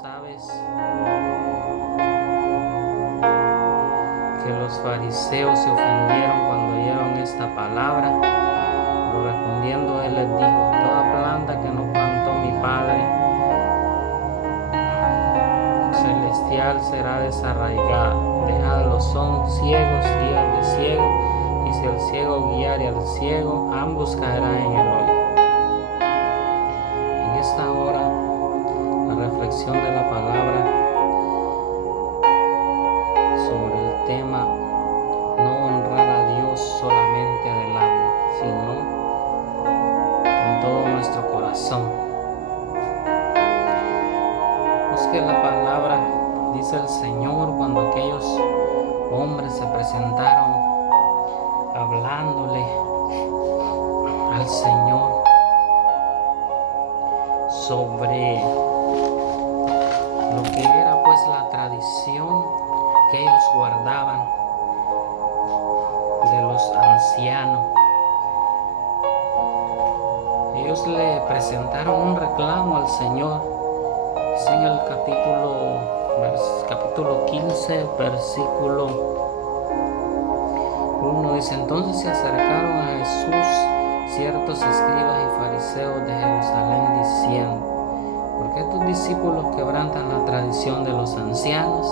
sabes que los fariseos se ofendieron cuando oyeron esta palabra, pero respondiendo él les dijo: toda planta que no plantó mi Padre celestial será desarraigada. Dejadlos, son ciegos, guías de ciego, y si el ciego guiare al ciego, ambos caerán en el hoyo. En esta hora, la reflexión de la palabra sobre el tema no honrar a Dios solamente de labios, sino con todo nuestro corazón. Es que la palabra dice el Señor cuando aquellos hombres se presentaron hablándole al Señor sobre lo que era pues la tradición que ellos guardaban de los ancianos. Ellos le presentaron un reclamo al Señor. Es en el capítulo 15, versículo 1. Dice: entonces se acercaron a Jesús ciertos escribas y fariseos de Jerusalén, diciendo: ¿por qué tus discípulos quebrantan la tradición de los ancianos?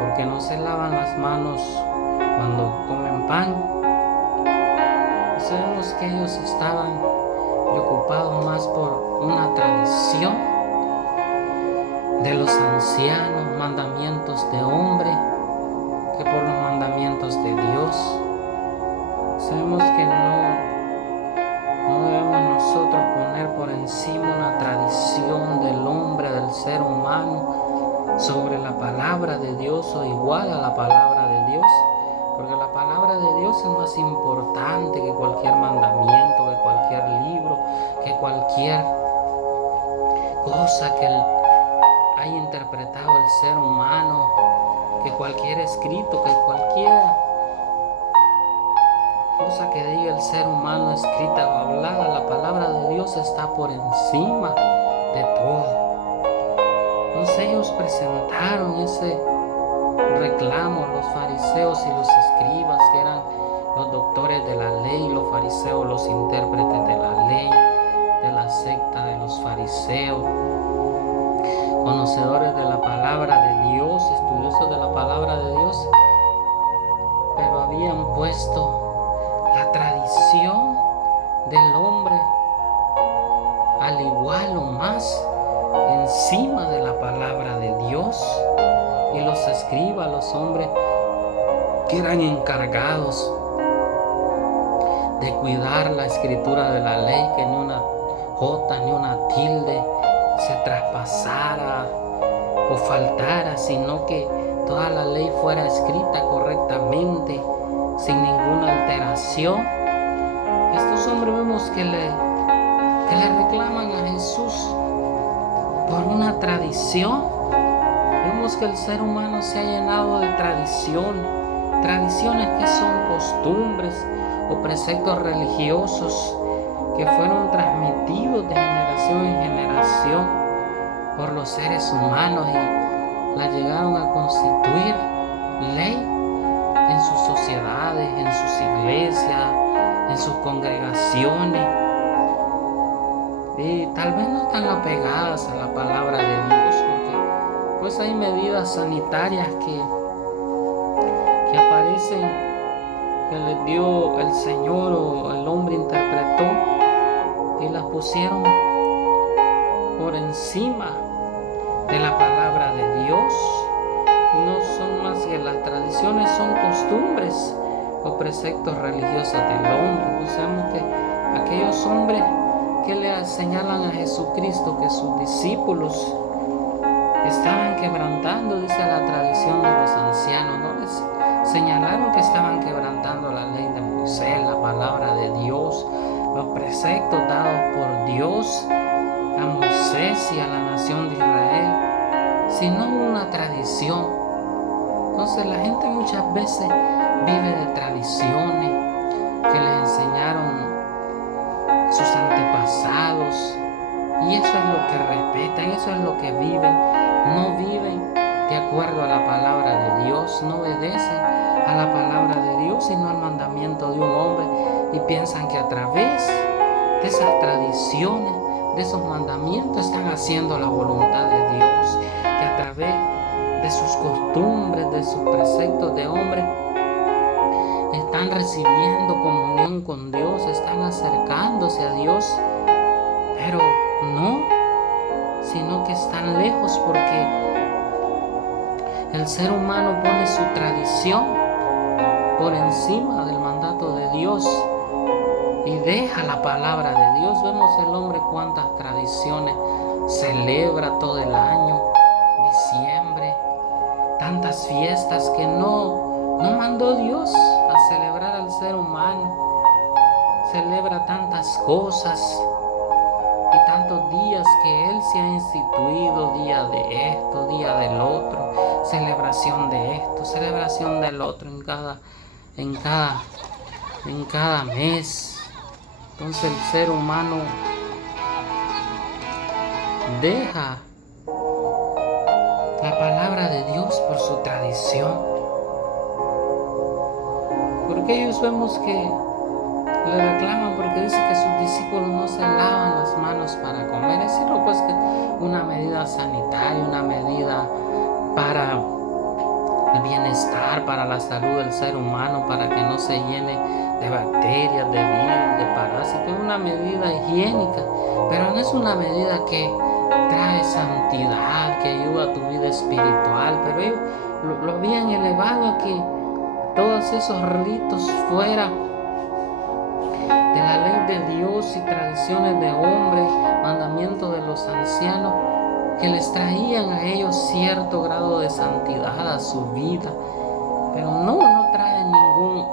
Porque no se lavan las manos cuando comen pan. Y sabemos que ellos estaban preocupados más por una tradición de los ancianos, mandamientos de hombre, que por los mandamientos de Dios. Sabemos que no debemos nosotros poner por encima una tradición del hombre, del ser humano, sobre la palabra de Dios o igual a la palabra de Dios, porque la palabra de Dios es más importante que cualquier mandamiento, que cualquier libro, que cualquier cosa que haya interpretado el ser humano, que cualquier escrito, que cualquier cosa que diga el ser humano, escrita o hablada. La palabra de Dios está por encima de todo. Entonces ellos presentaron ese reclamo, los fariseos y los escribas, que eran los doctores de la ley, los fariseos, los intérpretes de la ley, de la secta de los fariseos, conocedores de la palabra de Dios, estudiosos de la palabra de Dios, pero habían puesto la tradición del hombre al igual o más encima de la palabra de Dios. Y los escribas, los hombres que eran encargados de cuidar la escritura de la ley, que ni una jota ni una tilde se traspasara o faltara, sino que toda la ley fuera escrita correctamente, sin ninguna alteración. Estos hombres vemos que le reclaman a Jesús por una tradición. Vemos que el ser humano se ha llenado de tradiciones que son costumbres o preceptos religiosos que fueron transmitidos de generación en generación por los seres humanos y la llegaron a constituir ley en sus sociedades, en sus iglesias, en sus congregaciones, y tal vez no están apegadas a la palabra de Dios, porque pues hay medidas sanitarias que aparecen, que les dio el Señor o el hombre interpretó, y las pusieron por encima de la palabra de Dios. No son más que las tradiciones, son costumbres o preceptos religiosos del hombre. Pues sabemos que aquellos hombres que le señalan a Jesucristo que sus discípulos estaban quebrantando, dice la tradición de los ancianos, ¿no? Les señalaron que estaban quebrantando la ley de Moisés, la palabra de Dios, los preceptos dados por Dios a Moisés y a la nación de Israel, sino una tradición. Entonces la gente muchas veces vive de tradiciones que les enseñaron sus antepasados, y eso es lo que respetan, eso es lo que viven, piensan que a través de esas tradiciones, de esos mandamientos, están haciendo la voluntad de Dios, que a través de sus costumbres, de sus preceptos de hombre, están recibiendo comunión con Dios, están acercándose a Dios, pero no, sino que están lejos, porque el ser humano pone su tradición por encima del mandato de Dios y deja la palabra de Dios. Vemos el hombre cuántas tradiciones celebra todo el año, diciembre, tantas fiestas que no mandó Dios a celebrar al ser humano. Celebra tantas cosas y tantos días que Él se ha instituido, día de esto, día del otro, celebración de esto, celebración del otro en cada mes. Entonces el ser humano deja la palabra de Dios por su tradición, porque ellos vemos que le reclaman porque dice que sus discípulos no se lavan las manos para comer. Es cierto, pues, que una medida sanitaria, una medida para el bienestar, para la salud del ser humano, para que no se llene de bacterias, de virus, de parásitos. Es una medida higiénica, pero no es una medida que trae santidad, que ayuda a tu vida espiritual. Pero ellos lo habían elevado a que todos esos ritos fuera de la ley de Dios y tradiciones de hombres, mandamientos de los ancianos, que les traían a ellos cierto grado de santidad a su vida, pero no traen ningún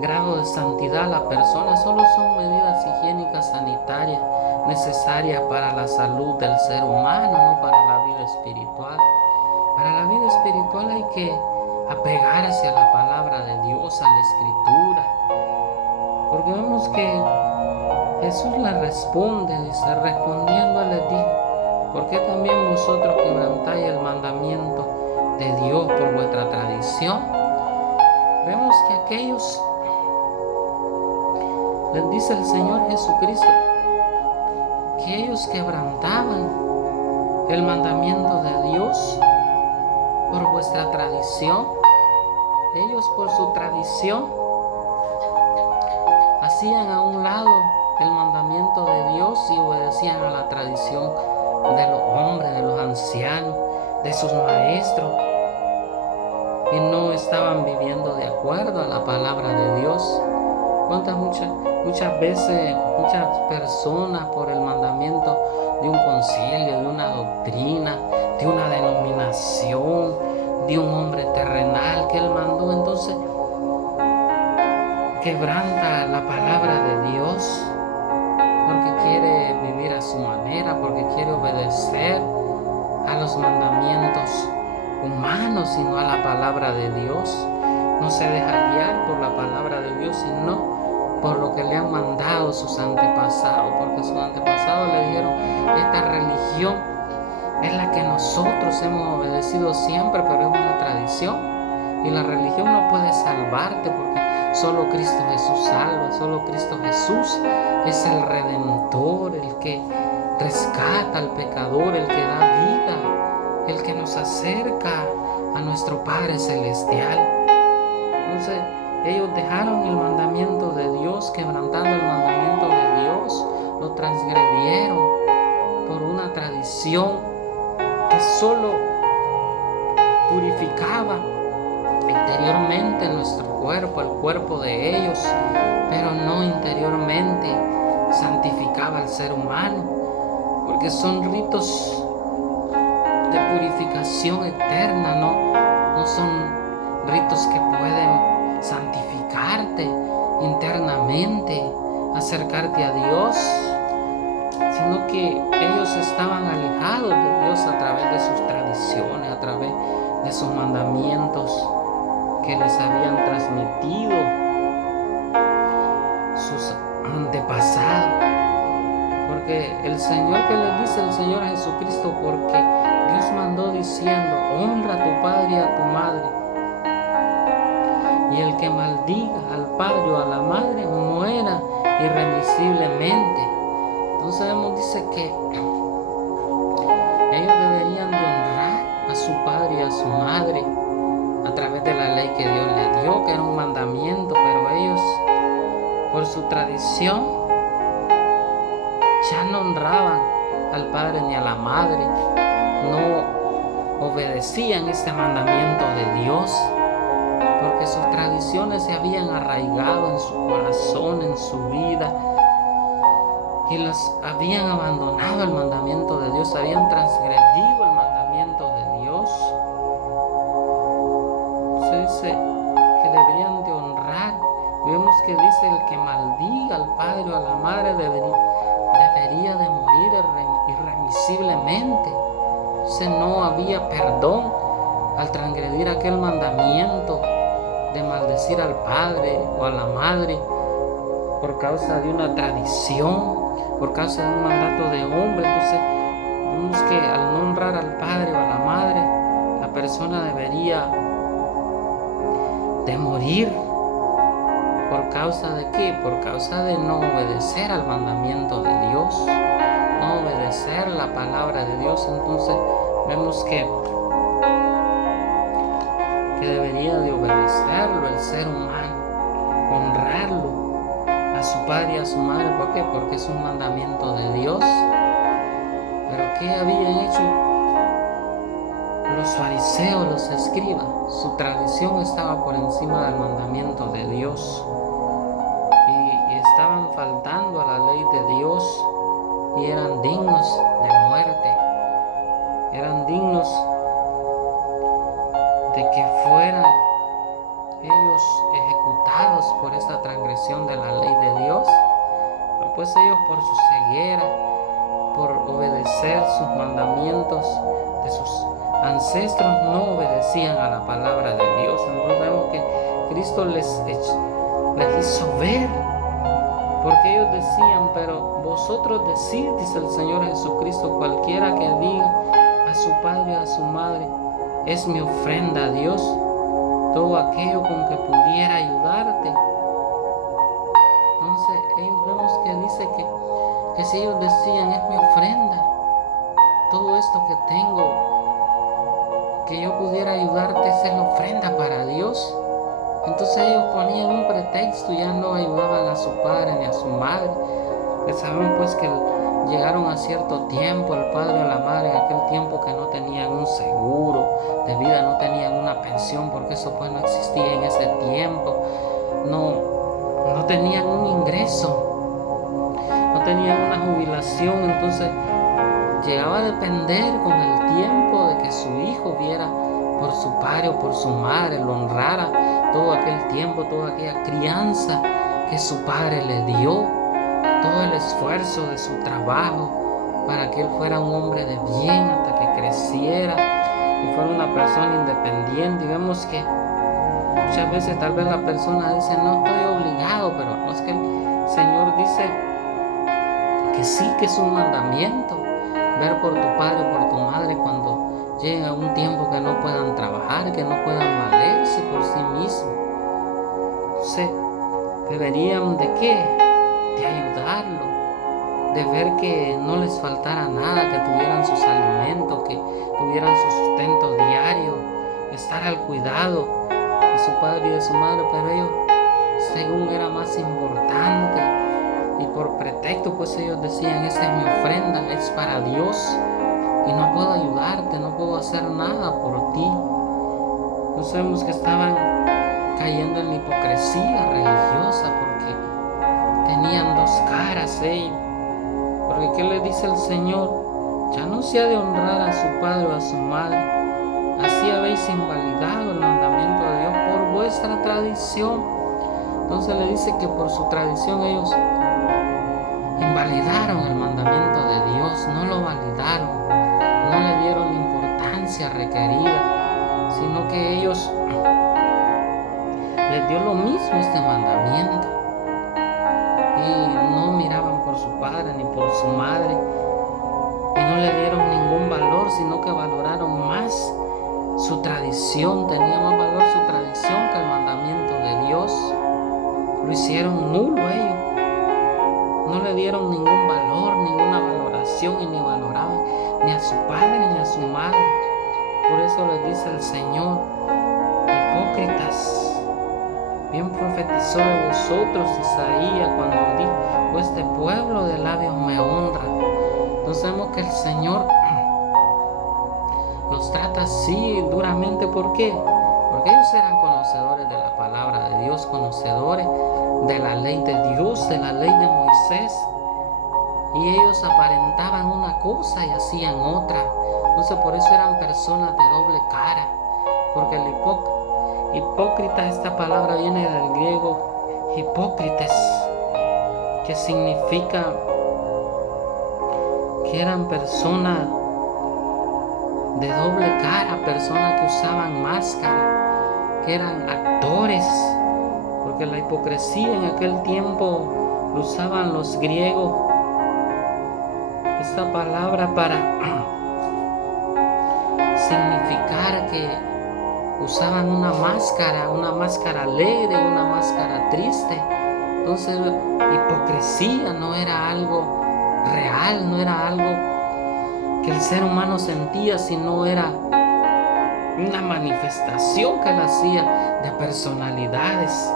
grado de santidad a la persona. Solo son medidas higiénicas sanitarias necesarias para la salud del ser humano, no para la vida espiritual. Para la vida espiritual hay que apegarse a la palabra de Dios, a la Escritura, porque vemos que Jesús le responde, dice, respondiendo les dijo: ¿por qué también vosotros quebrantáis el mandamiento de Dios por vuestra tradición? Vemos que aquellos, les dice el Señor Jesucristo, que ellos quebrantaban el mandamiento de Dios por vuestra tradición. Ellos por su tradición hacían a un lado el mandamiento de Dios y obedecían a la tradición de los hombres, de los ancianos, de sus maestros, y no estaban viviendo de acuerdo a la palabra de Dios. Muchas veces muchas personas, por el mandamiento de un concilio, de una doctrina, de una denominación, de un hombre terrenal que él mandó, entonces quebranta la palabra de Dios porque quiere vivir a su manera, porque quiere obedecer a los mandamientos humanos, sino a la palabra de Dios. No se deja guiar por la palabra de Dios, sino por lo que le han mandado sus antepasados, porque sus antepasados le dijeron: esta religión es la que nosotros hemos obedecido siempre, pero es una tradición, y la religión no puede salvarte, porque solo Cristo Jesús salva, solo Cristo Jesús es el Redentor, el que rescata al pecador, el que da vida, el que nos acerca a nuestro Padre Celestial. Entonces ellos dejaron el mandamiento de Dios, quebrantando el mandamiento de Dios, lo transgredieron por una tradición que solo purificaba exteriormente nuestro cuerpo, el cuerpo de ellos, pero no interiormente santificaba al ser humano, porque son ritos de purificación eterna, no son ritos que pueden santificarte internamente, acercarte a Dios, sino que ellos estaban alejados de Dios a través de sus tradiciones, a través de sus mandamientos que les habían transmitido sus antepasados. Porque el Señor, que les dice el Señor Jesucristo, porque Dios mandó diciendo: honra a tu padre y a tu madre, y el que maldiga maldiga al padre o a la madre, muera irremisiblemente. Entonces dice que ellos deberían de honrar a su padre y a su madre a través de la ley que Dios les dio, que era un mandamiento, pero ellos, por su tradición, ya no honraban al padre ni a la madre, no obedecían este mandamiento de Dios, porque sus tradiciones se habían arraigado en su corazón, en su vida, y los habían abandonado el mandamiento de Dios, habían transgredido el mandamiento de Dios. Se dice que deberían de honrar. Vemos que dice: el que maldiga al padre o a la madre debería de morir irremisiblemente. No había perdón al transgredir aquel mandamiento de maldecir al padre o a la madre por causa de una tradición, por causa de un mandato de hombre. Entonces vemos que al no honrar al padre o a la madre, la persona debería de morir. ¿Por causa de qué? Por causa de no obedecer al mandamiento de Dios, no obedecer la palabra de Dios. Entonces vemos que debería de obedecerlo el ser humano, honrarlo a su padre y a su madre. ¿Por qué? Porque es un mandamiento de Dios. Pero ¿qué habían hecho los fariseos, los escribas? Su tradición estaba por encima del mandamiento de Dios, y estaban faltando a la ley de Dios, y eran dignos de muerte, eran dignos de que fueran ellos ejecutados por esta transgresión de la ley de Dios. Pues ellos, por su ceguera, por obedecer sus mandamientos de sus ancestros, no obedecían a la palabra de Dios. Entonces vemos que Cristo les hizo ver, porque ellos decían: pero vosotros decís, dice el Señor Jesucristo, cualquiera que diga a su padre o a su madre: es mi ofrenda a Dios, todo aquello con que pudiera ayudarte. Entonces ellos vemos que dice que si ellos decían: es mi ofrenda, todo esto que tengo, que yo pudiera ayudarte, es la ofrenda para Dios. Entonces ellos ponían un pretexto, ya no ayudaban a su padre ni a su madre. Sabemos pues que llegaron a cierto tiempo el padre o la madre, en aquel tiempo, que no tenían un seguro de vida, no tenían una pensión, porque eso pues no existía en ese tiempo. No tenían un ingreso, no tenían una jubilación. Entonces llegaba a depender con el tiempo de que su hijo viera por su padre o por su madre, lo honrara todo aquel tiempo, toda aquella crianza que su padre le dio, todo el esfuerzo de su trabajo para que él fuera un hombre de bien hasta que creciera y fuera una persona independiente. Y vemos que muchas veces tal vez la persona dice: no estoy obligado, pero es que el Señor dice que sí, que es un mandamiento ver por tu padre o por tu madre cuando llega un tiempo que no puedan trabajar, que no puedan valerse por sí mismos. Entonces deberían de qué? De ayudarlo, de ver que no les faltara nada, que tuvieran sus alimentos, que tuvieran su sustento diario, estar al cuidado de su padre y de su madre. Pero ellos, según era más importante, y por pretexto pues ellos decían: esa es mi ofrenda, es para Dios, y no puedo ayudarte, no puedo hacer nada por ti. No sabemos que estaban cayendo en la hipocresía religiosa, porque tenían dos caras ellos. Porque ¿qué le dice el Señor? Ya no se ha de honrar a su padre o a su madre. Así habéis invalidado el mandamiento de Dios por vuestra tradición. Entonces le dice que por su tradición ellos invalidaron el mandamiento de Dios, no lo validaron, no le dieron la importancia requerida, sino que ellos les dio lo mismo este mandamiento, y no miraban por su padre ni por su madre, y no le dieron ningún valor, sino que valoraron más su tradición. Tenía más valor su tradición que el mandamiento de Dios. lo hicieron nulo ellos. No le dieron ningún valor, ninguna valoración y ni valoraban ni a su padre ni a su madre. Por eso les dice el Señor: hipócritas, bien profetizó de vosotros Isaías cuando dijo: este pueblo de labios me honra. Entonces vemos que el Señor los trata así duramente. ¿Por qué? Porque ellos eran conocedores de la palabra de Dios, conocedores de la ley de Dios, de la ley de Moisés, y ellos aparentaban una cosa y hacían otra. Entonces por eso eran personas de doble cara, porque el hipócrita, esta palabra viene del griego hipócrites, que significa que eran personas de doble cara, personas que usaban máscara, que eran actores, porque la hipocresía en aquel tiempo lo usaban los griegos, esta palabra para significar que usaban una máscara alegre, una máscara triste. Entonces hipocresía no era algo real, no era algo que el ser humano sentía, sino era una manifestación que él hacía de personalidades.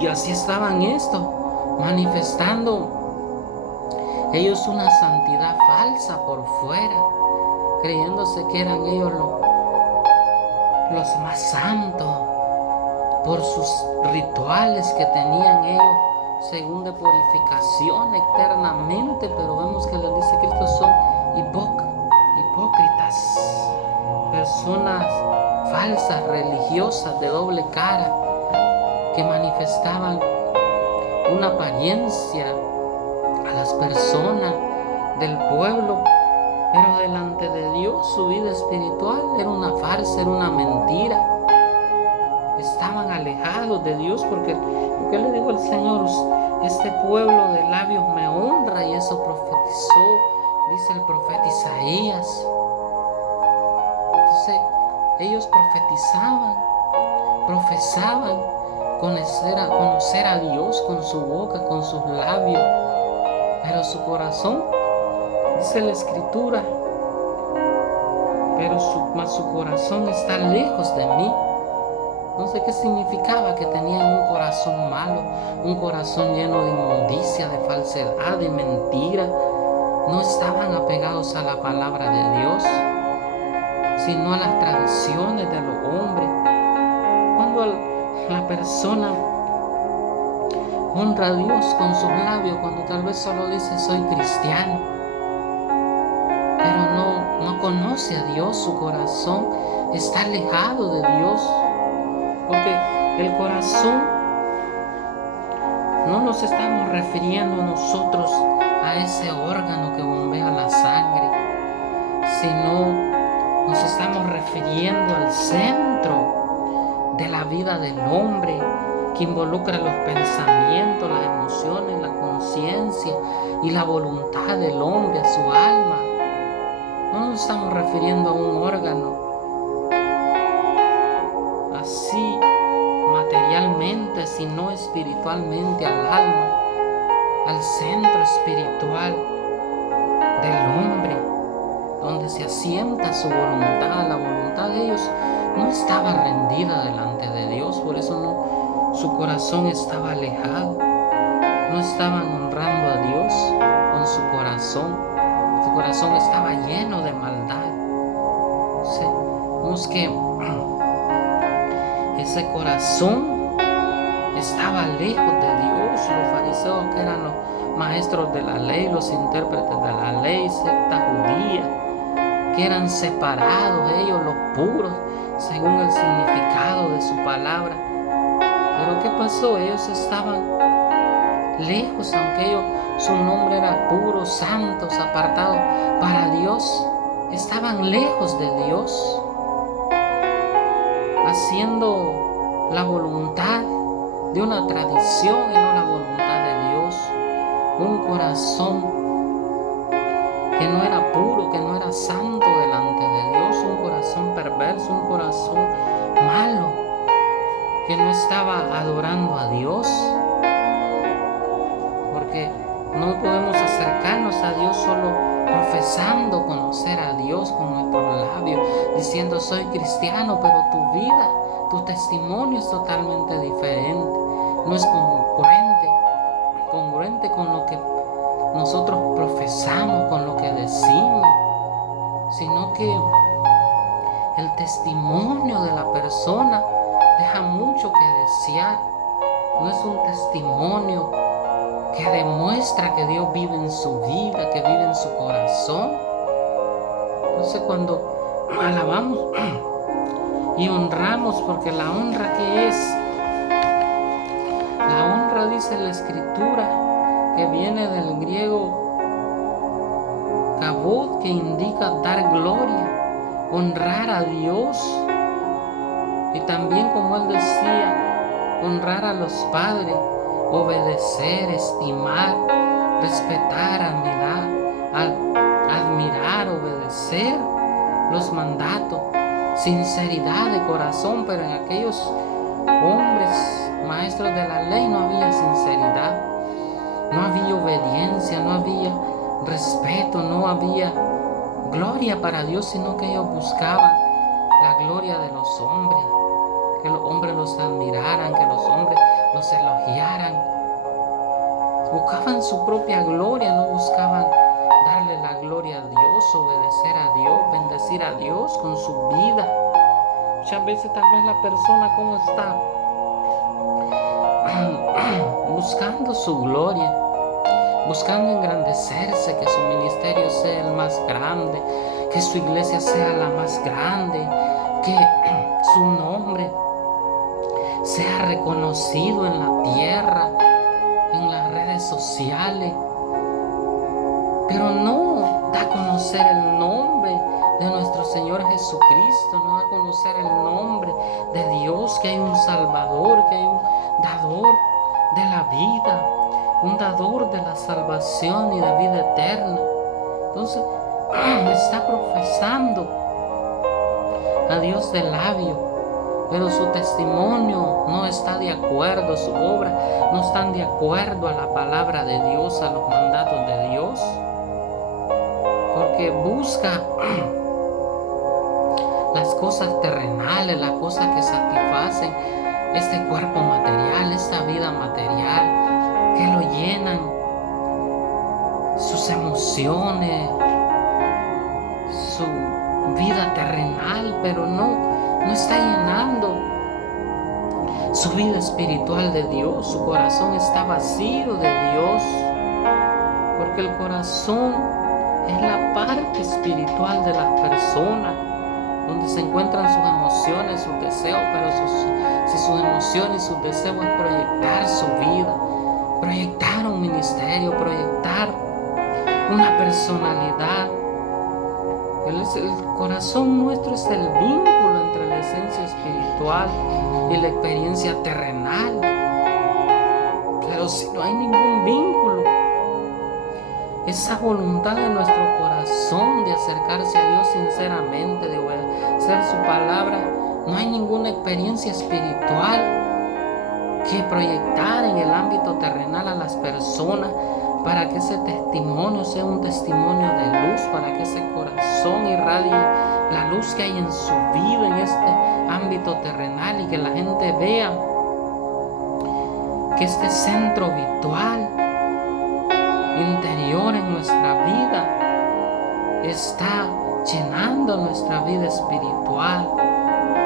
Y así estaban manifestando ellos una santidad falsa por fuera, creyéndose que eran ellos los más santos por sus rituales que tenían ellos según de purificación eternamente. Pero vemos que les dice Cristo: son hipócritas, personas falsas, religiosas de doble cara, que manifestaban una apariencia a las personas del pueblo, pero delante de Dios su vida espiritual era una farsa, era una mentira. Estaban alejados de Dios, porque le digo al Señor: este pueblo de labios me honra, y eso profetizó, dice el profeta Isaías. Entonces ellos profesaban conocer a Dios con su boca, con sus labios, pero su corazón, dice la Escritura, mas su corazón está lejos de mí. No sé qué significaba, que tenían un corazón malo, un corazón lleno de inmundicia, de falsedad, de mentira. No estaban apegados a la palabra de Dios, sino a las tradiciones de los hombres. Cuando la persona honra a Dios con sus labios, cuando tal vez solo dice soy cristiano, pero no conoce a Dios, su corazón está alejado de Dios. Porque el corazón, no nos estamos refiriendo nosotros a ese órgano que bombea la sangre, sino nos estamos refiriendo al centro de la vida del hombre, que involucra los pensamientos, las emociones, la conciencia y la voluntad del hombre, a su alma. No nos estamos refiriendo a un órgano así materialmente, sino espiritualmente, al alma, al centro espiritual del hombre, donde se asienta su voluntad. La voluntad de ellos no estaba rendida delante de Dios, por eso su corazón estaba alejado. No estaban honrando a Dios con su corazón estaba lleno de maldad. Vemos que ese corazón estaba lejos de Dios. Los fariseos, que eran los maestros de la ley, los intérpretes de la ley, secta judía, que eran separados ellos, los puros, según el significado de su palabra. Pero ¿qué pasó? Ellos estaban lejos, aunque ellos, su nombre era puro, santos, apartados para Dios. Estaban lejos de Dios, haciendo la voluntad de una tradición y no la voluntad de Dios. Un corazón que no era puro, que no era santo delante de Dios, un corazón perverso, un corazón malo, que no estaba adorando a Dios, Dios con nuestros labios, diciendo soy cristiano, pero tu vida, tu testimonio es totalmente diferente. No es congruente con lo que nosotros profesamos, con lo que decimos, sino que el testimonio de la persona deja mucho que desear. No es un testimonio que demuestra que Dios vive en su vida, que vive en su corazón. Entonces cuando alabamos y honramos, porque la honra, ¿qué es? La honra, dice la Escritura, que viene del griego kabod, que indica dar gloria, honrar a Dios. Y también, como él decía, honrar a los padres, obedecer, estimar, respetar, admirar, obedecer los mandatos, sinceridad de corazón. Pero en aquellos hombres maestros de la ley no había sinceridad, no había obediencia, no había respeto, no había gloria para Dios, sino que ellos buscaban la gloria de los hombres, que los hombres los admiraran, que los hombres los elogiaran. Buscaban su propia gloria, no buscaban darle la gloria a Dios, obedecer a Dios, bendecir a Dios con su vida. Muchas veces tal vez la persona como está buscando su gloria, buscando engrandecerse, que su ministerio sea el más grande, que su iglesia sea la más grande, que su nombre sea reconocido en la tierra, en las redes sociales, pero no da a conocer el nombre de nuestro Señor Jesucristo, no da a conocer el nombre de Dios, que hay un Salvador, que hay un dador de la vida, un dador de la salvación y de vida eterna. Entonces está profesando a Dios de labio, pero su testimonio no está de acuerdo, su obra no está de acuerdo a la palabra de Dios, a los mandatos de Dios, porque busca las cosas terrenales, las cosas que satisfacen este cuerpo material, esta vida material, que lo llenan sus emociones, su vida terrenal, pero no está llenando su vida espiritual de Dios. Su corazón está vacío de Dios, porque el corazón es la parte espiritual de las personas, donde se encuentran sus emociones, sus deseos. Pero si sus emociones y sus deseos es proyectar su vida, proyectar un ministerio, proyectar una personalidad, el corazón nuestro es el vínculo entre la esencia espiritual y la experiencia terrenal. Pero si no hay ningún vínculo, esa voluntad de nuestro corazón de acercarse a Dios sinceramente, de obedecer su palabra, no hay ninguna experiencia espiritual que proyectar en el ámbito terrenal a las personas, para que ese testimonio sea un testimonio de luz, para que ese corazón irradie la luz que hay en su vida en este ámbito terrenal, y que la gente vea que este centro virtual interior en nuestra vida está llenando nuestra vida espiritual.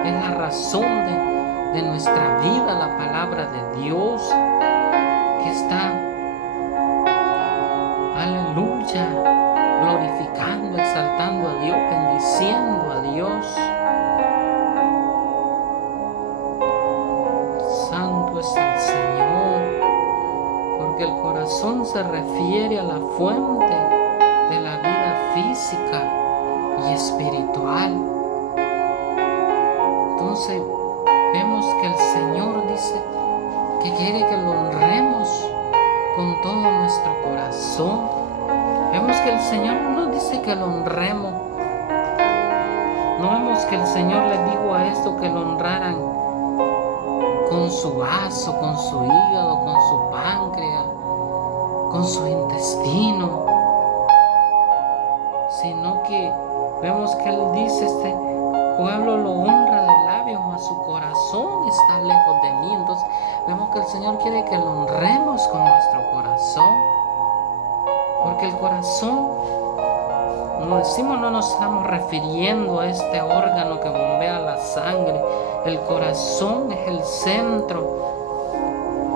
Es la razón de nuestra vida, la palabra de Dios, que está, aleluya, glorificando, exaltando a Dios, bendiciendo a Dios. Santo es el Señor, porque el corazón se refiere a la fuente de la vida física y espiritual. Entonces vemos que el Señor dice que quiere que lo honremos con todo nuestro corazón. Vemos que el Señor no nos dice que lo honremos. No vemos que el Señor le dijo a esto que lo honraran con su vaso, con su hígado, con su páncreas, con su intestino, sino que Vemos que Él dice, este pueblo lo honra de labios, mas su corazón está lejos de mí. Entonces vemos que el Señor quiere que lo honremos con nuestro corazón. Porque el corazón, como decimos, no nos estamos refiriendo a este órgano que bombea la sangre. El corazón es el centro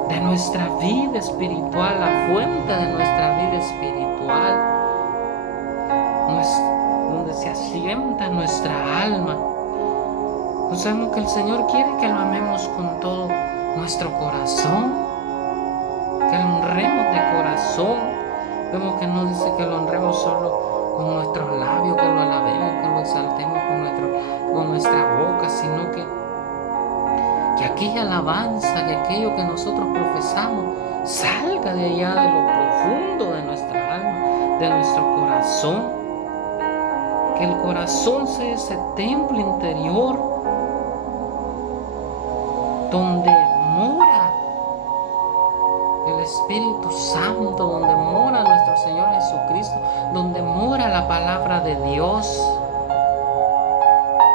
de nuestra vida espiritual, la fuente de nuestra vida espiritual, donde se asienta nuestra alma. Pues sabemos que el Señor quiere que lo amemos con todo nuestro corazón, que lo honremos de corazón. Vemos que no dice que lo honremos solo con nuestros labios, que lo alabemos, que lo exaltemos con nuestra boca, sino que aquella alabanza, que aquello que nosotros profesamos salga de allá, de lo profundo de nuestra alma, de nuestro corazón. Que el corazón sea ese templo interior donde mora el Espíritu Santo, donde mora nuestro Señor Jesucristo, donde mora la palabra de Dios.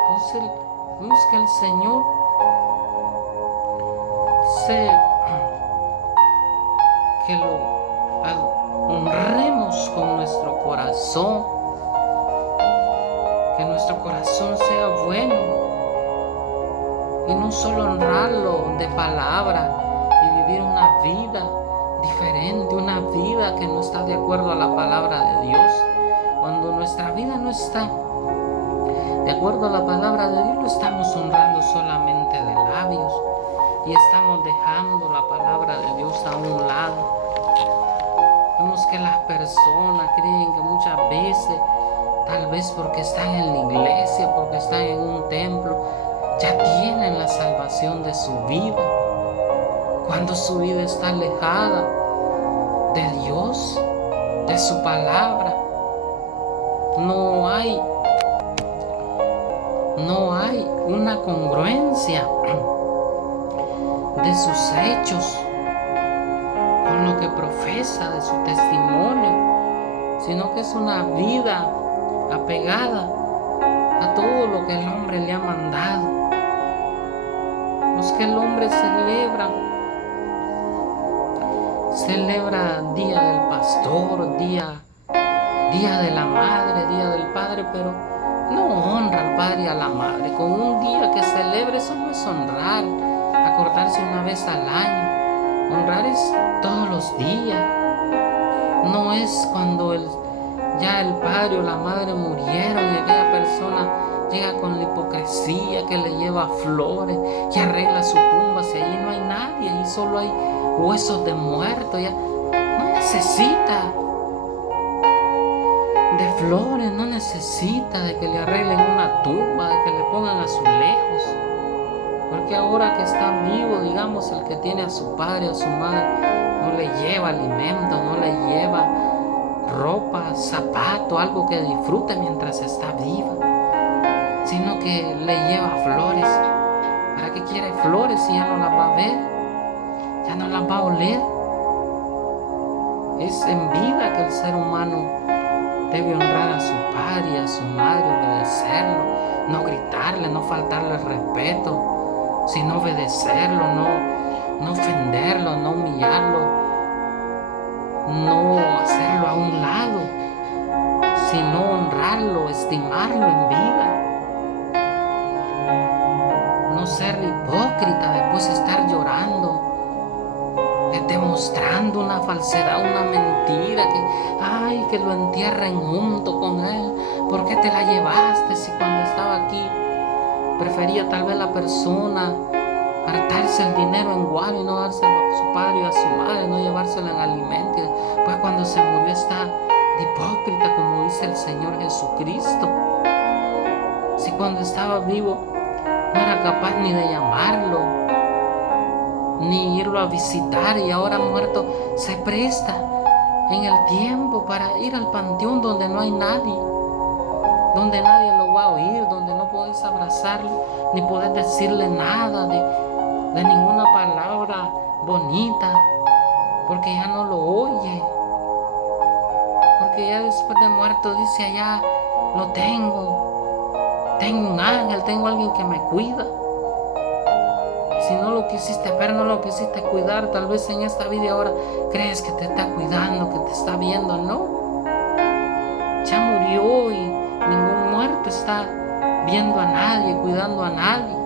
Entonces vemos que el Señor que lo honremos con nuestro corazón, que nuestro corazón sea bueno, y no solo honrarlo de palabra y vivir una vida diferente, una vida que no está de acuerdo a la palabra de Dios. Cuando nuestra vida no está de acuerdo a la palabra de Dios, lo estamos honrando solamente de labios y estamos dejando la palabra de Dios a un lado. Vemos que las personas creen que muchas veces, tal vez porque están en la iglesia, porque están en un templo, ya tienen la salvación de su vida, cuando su vida está alejada de Dios, de su palabra. No hay una congruencia de sus hechos con lo que profesa, de su testimonio, sino que es una vida apegada a todo lo que el hombre le ha mandado. Pues que el hombre celebra día del pastor, día de la madre, día del padre, pero no honra al padre y a la madre. Con un día que celebre, eso no es honrar, acordarse una vez al año. Honrar es todos los días. No es cuando ya el padre o la madre murieron y aquella persona llega con la hipocresía, que le lleva flores, que arregla su tumba. Si allí no hay nadie, allí solo hay huesos de muertos, ya no necesita de flores, no necesita de que le arreglen una tumba, de que le pongan azulejos. Porque ahora que está vivo, digamos, el que tiene a su padre, a su madre, no le lleva alimento, no le lleva ropa, zapato, algo que disfrute mientras está viva, sino que le lleva flores. ¿Para qué quiere flores si ya no las va a ver? Ya no las va a oler. Es en vida que el ser humano debe honrar a su padre y a su madre, obedecerlo, no gritarle, no faltarle el respeto, sino obedecerlo, no ofenderlo, no humillarlo, no hacerlo a un lado, sino honrarlo, estimarlo en vida. No ser hipócrita, después estar llorando, demostrando una falsedad, una mentira, que lo entierren junto con él. ¿Por qué te la llevaste si cuando estaba aquí prefería tal vez la persona hartarse el dinero en guaro y no dárselo a su padre y a su madre, no llevárselo en alimento? Pues cuando se murió está de hipócrita, como dice el Señor Jesucristo. Si cuando estaba vivo no era capaz ni de llamarlo, ni irlo a visitar, y ahora muerto se presta en el tiempo para ir al panteón donde no hay nadie, donde nadie lo va a oír, donde no podés abrazarlo, ni podés decirle nada de ninguna palabra bonita, porque ya no lo oye, porque ya después de muerto dice allá lo tengo. Tengo un ángel, tengo alguien que me cuida. Si no lo quisiste ver, no lo quisiste cuidar, tal vez en esta vida ahora crees que te está cuidando, que te está viendo. No, ya murió y ningún muerto está viendo a nadie, cuidando a nadie.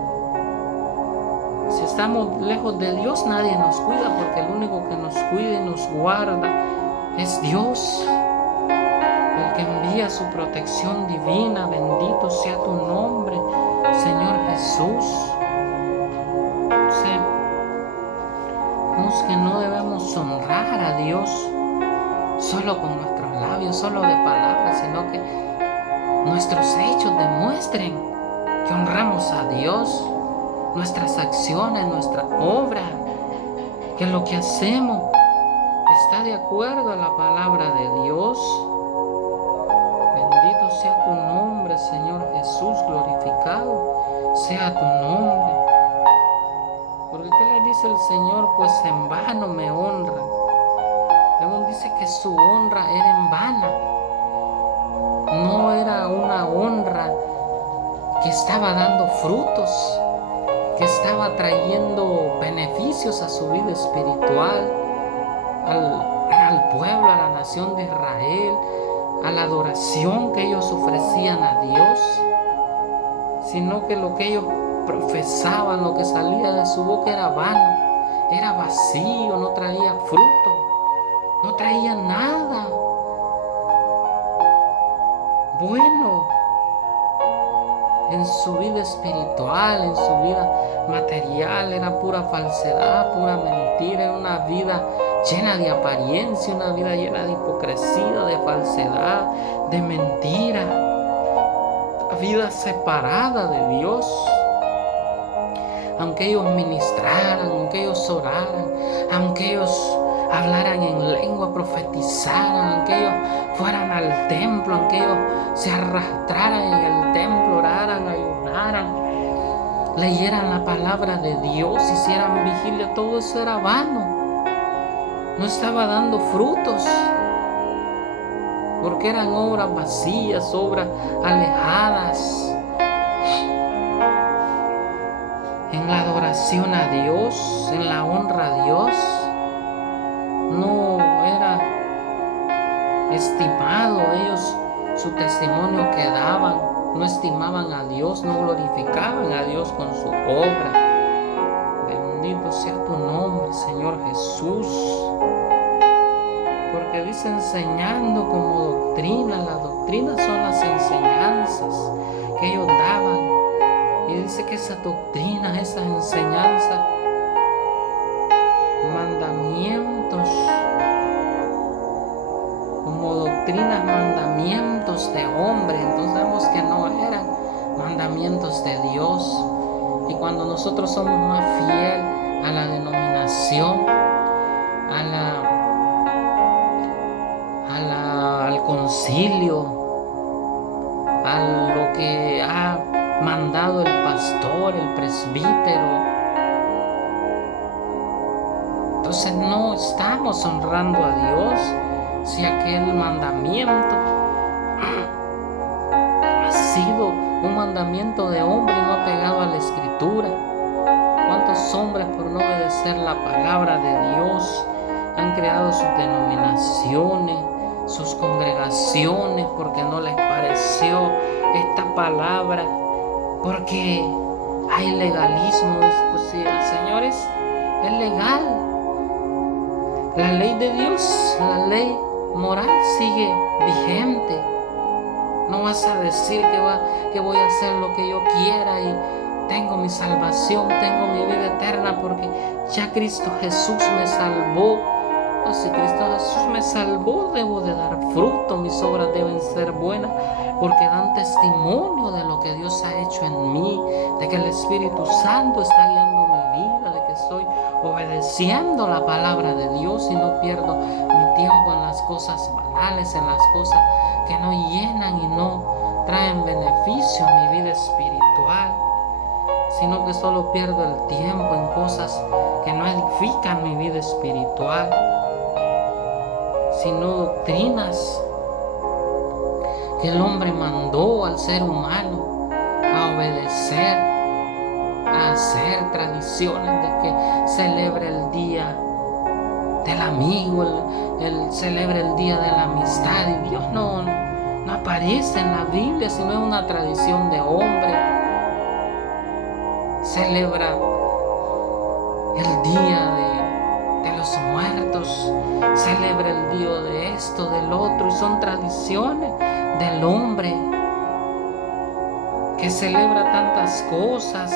Si estamos lejos de Dios, nadie nos cuida, porque el único que nos cuida y nos guarda es Dios, el que envía su protección divina. Bendito sea tu nombre, Señor Jesús. Sabemos que no debemos honrar a Dios solo con nuestros labios, solo de palabras, sino que nuestros hechos demuestren que honramos a Dios, nuestras acciones, nuestra obra, que lo que hacemos está de acuerdo a la palabra de Dios. Bendito sea tu nombre, Señor Jesús, glorificado sea tu nombre. Porque ¿qué le dice el Señor? Pues en vano me honran. Luego dice que su honra era en vana. No era una honra que estaba dando frutos, que estaba trayendo beneficios a su vida espiritual, al pueblo, a la nación de Israel, a la adoración que ellos ofrecían a Dios, sino que lo que ellos profesaban, lo que salía de su boca era vano, era vacío, no traía fruto, no traía nada bueno en su vida espiritual, en su vida material. Era pura falsedad, pura mentira, era una vida llena de apariencia, una vida llena de hipocresía, de falsedad, de mentira, una vida separada de Dios. Aunque ellos ministraran, aunque ellos oraran, aunque ellos hablaran en lengua, profetizaran, aunque ellos fueran al templo, aunque ellos se arrastraran en el templo, oraran, ayunaran, leyeran la palabra de Dios, hicieran vigilia, todo eso era vano. No estaba dando frutos, porque eran obras vacías, obras alejadas. En la adoración a Dios, en la honra a Dios, no era estimado. Ellos, su testimonio que daban, no estimaban a Dios, no glorificaban a Dios con su obra. Bendito sea tu nombre, Señor Jesús. Porque dice enseñando como doctrina. Las doctrinas son las enseñanzas que ellos daban. Y dice que esa doctrina, esa enseñanza, mandamientos, como doctrinas, mandamientos de hombre. Entonces vemos que no eran mandamientos de Dios. Y cuando nosotros somos más fieles a la denominación, al concilio, a lo que ha mandado el pastor, el presbítero, entonces no estamos honrando a Dios. Si aquel mandamiento ha sido un mandamiento de hombre y no ha pegado a la escritura. ¿Cuántos hombres, por no obedecer la palabra de Dios, han creado sus denominaciones, sus congregaciones, porque no les pareció esta palabra? Porque hay legalismo. Pues si el Señor es legal, la ley de Dios, la ley moral sigue vigente. No vas a decir que voy a hacer lo que yo quiera y tengo mi salvación, tengo mi vida eterna porque ya Cristo Jesús me salvó. O si Cristo Jesús me salvó, debo de dar fruto, mis obras deben ser buenas, porque dan testimonio de lo que Dios ha hecho en mí, de que el Espíritu Santo está guiando mi vida, de que estoy obedeciendo la palabra de Dios y no pierdo mi tiempo en las cosas banales, en las cosas que no llenan y no traen beneficio a mi vida espiritual, sino que solo pierdo el tiempo en cosas que no edifican mi vida espiritual, sino doctrinas que el hombre mandó al ser humano a obedecer, a hacer tradiciones de que celebre el día del amigo, celebre el día de la amistad, y Dios no aparece en la Biblia, sino es una tradición de hombre. Celebra el día de los muertos, celebra el día de esto, del otro, y son tradiciones del hombre que celebra tantas cosas,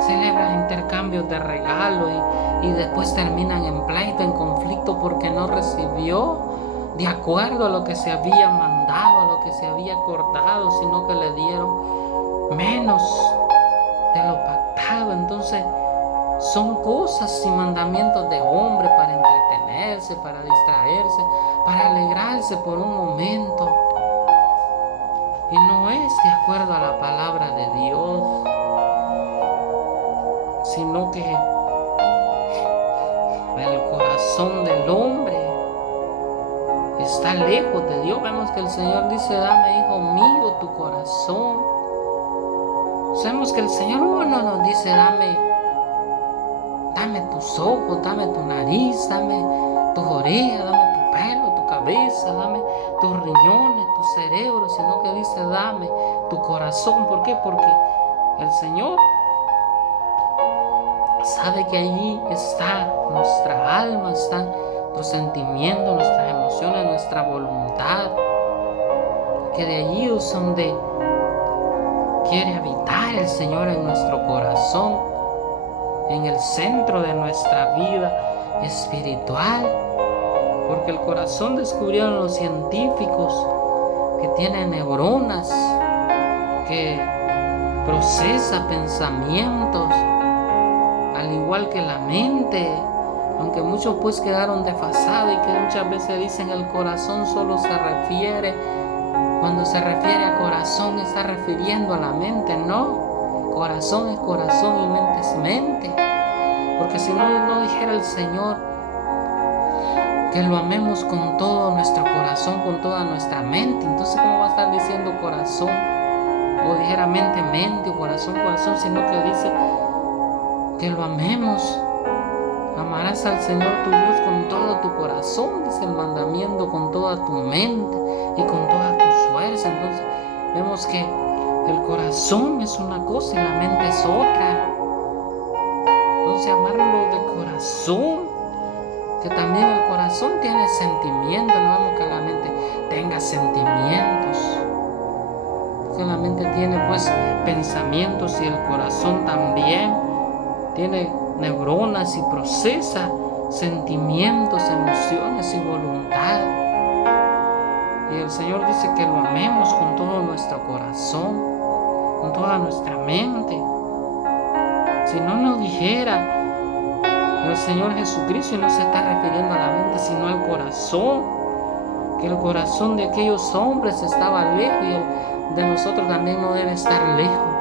celebra intercambios de regalos y después terminan en pleito, en conflicto, porque no recibió de acuerdo a lo que se había mandado, a lo que se había acordado, sino que le dieron menos de lo pactado. Entonces son cosas y mandamientos de hombre para entretenerse, para distraerse, para alegrarse por un momento, y no es de acuerdo a la palabra de Dios, sino que el corazón del hombre está lejos de Dios. Vemos que el Señor dice: dame, hijo mío, tu corazón. Sabemos que el Señor no nos dice: dame tus ojos, dame tu nariz, dame tus orejas, dame tu pelo, tu cabeza, dame tus riñones, tu cerebro, sino que dice: dame tu corazón. ¿Por qué? Porque el Señor sabe que allí está nuestra alma, están nuestros sentimientos, nuestras emociones, nuestra voluntad, que de allí es donde quiere habitar el Señor, en nuestro corazón, en el centro de nuestra vida espiritual. Porque el corazón, descubrieron los científicos, que tiene neuronas, que procesa pensamientos, al igual que la mente, aunque muchos pues quedaron desfasados, y que muchas veces dicen el corazón solo se refiere, cuando se refiere a corazón está refiriendo a la mente. No, corazón es corazón y mente es mente, porque si no dijera el Señor que lo amemos con todo nuestro corazón, con toda nuestra mente, entonces ¿cómo va a estar diciendo corazón? O dijera mente o corazón, sino que dice que lo amemos. Amarás al Señor tu Dios con todo tu corazón, dice el mandamiento, con toda tu mente y con toda tu fuerza. Entonces vemos que el corazón es una cosa y la mente es otra. Entonces amarlo de corazón, que también el corazón tiene sentimientos, no vemos que la mente tenga sentimientos, que la mente tiene pues pensamientos, y el corazón también tiene neuronas y procesa sentimientos, emociones y voluntad. Y el Señor dice que lo amemos con todo nuestro corazón, con toda nuestra mente. Si no nos dijera el Señor Jesucristo, y no se está refiriendo a la mente sino al corazón, que el corazón de aquellos hombres estaba lejos, y el de nosotros también no debe estar lejos.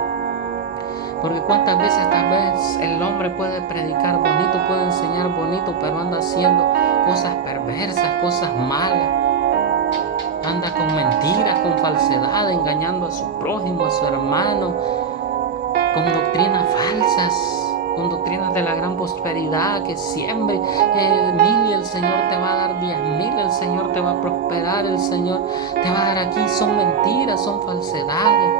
Porque cuántas veces tal vez el hombre puede predicar bonito, puede enseñar bonito, pero anda haciendo cosas perversas, cosas malas. Anda con mentiras, con falsedad, engañando a su prójimo, a su hermano, con doctrinas falsas, con doctrinas de la gran prosperidad, que siembre 1000 y el Señor te va a dar 10,000, el Señor te va a prosperar, el Señor te va a dar aquí. Son mentiras, son falsedades.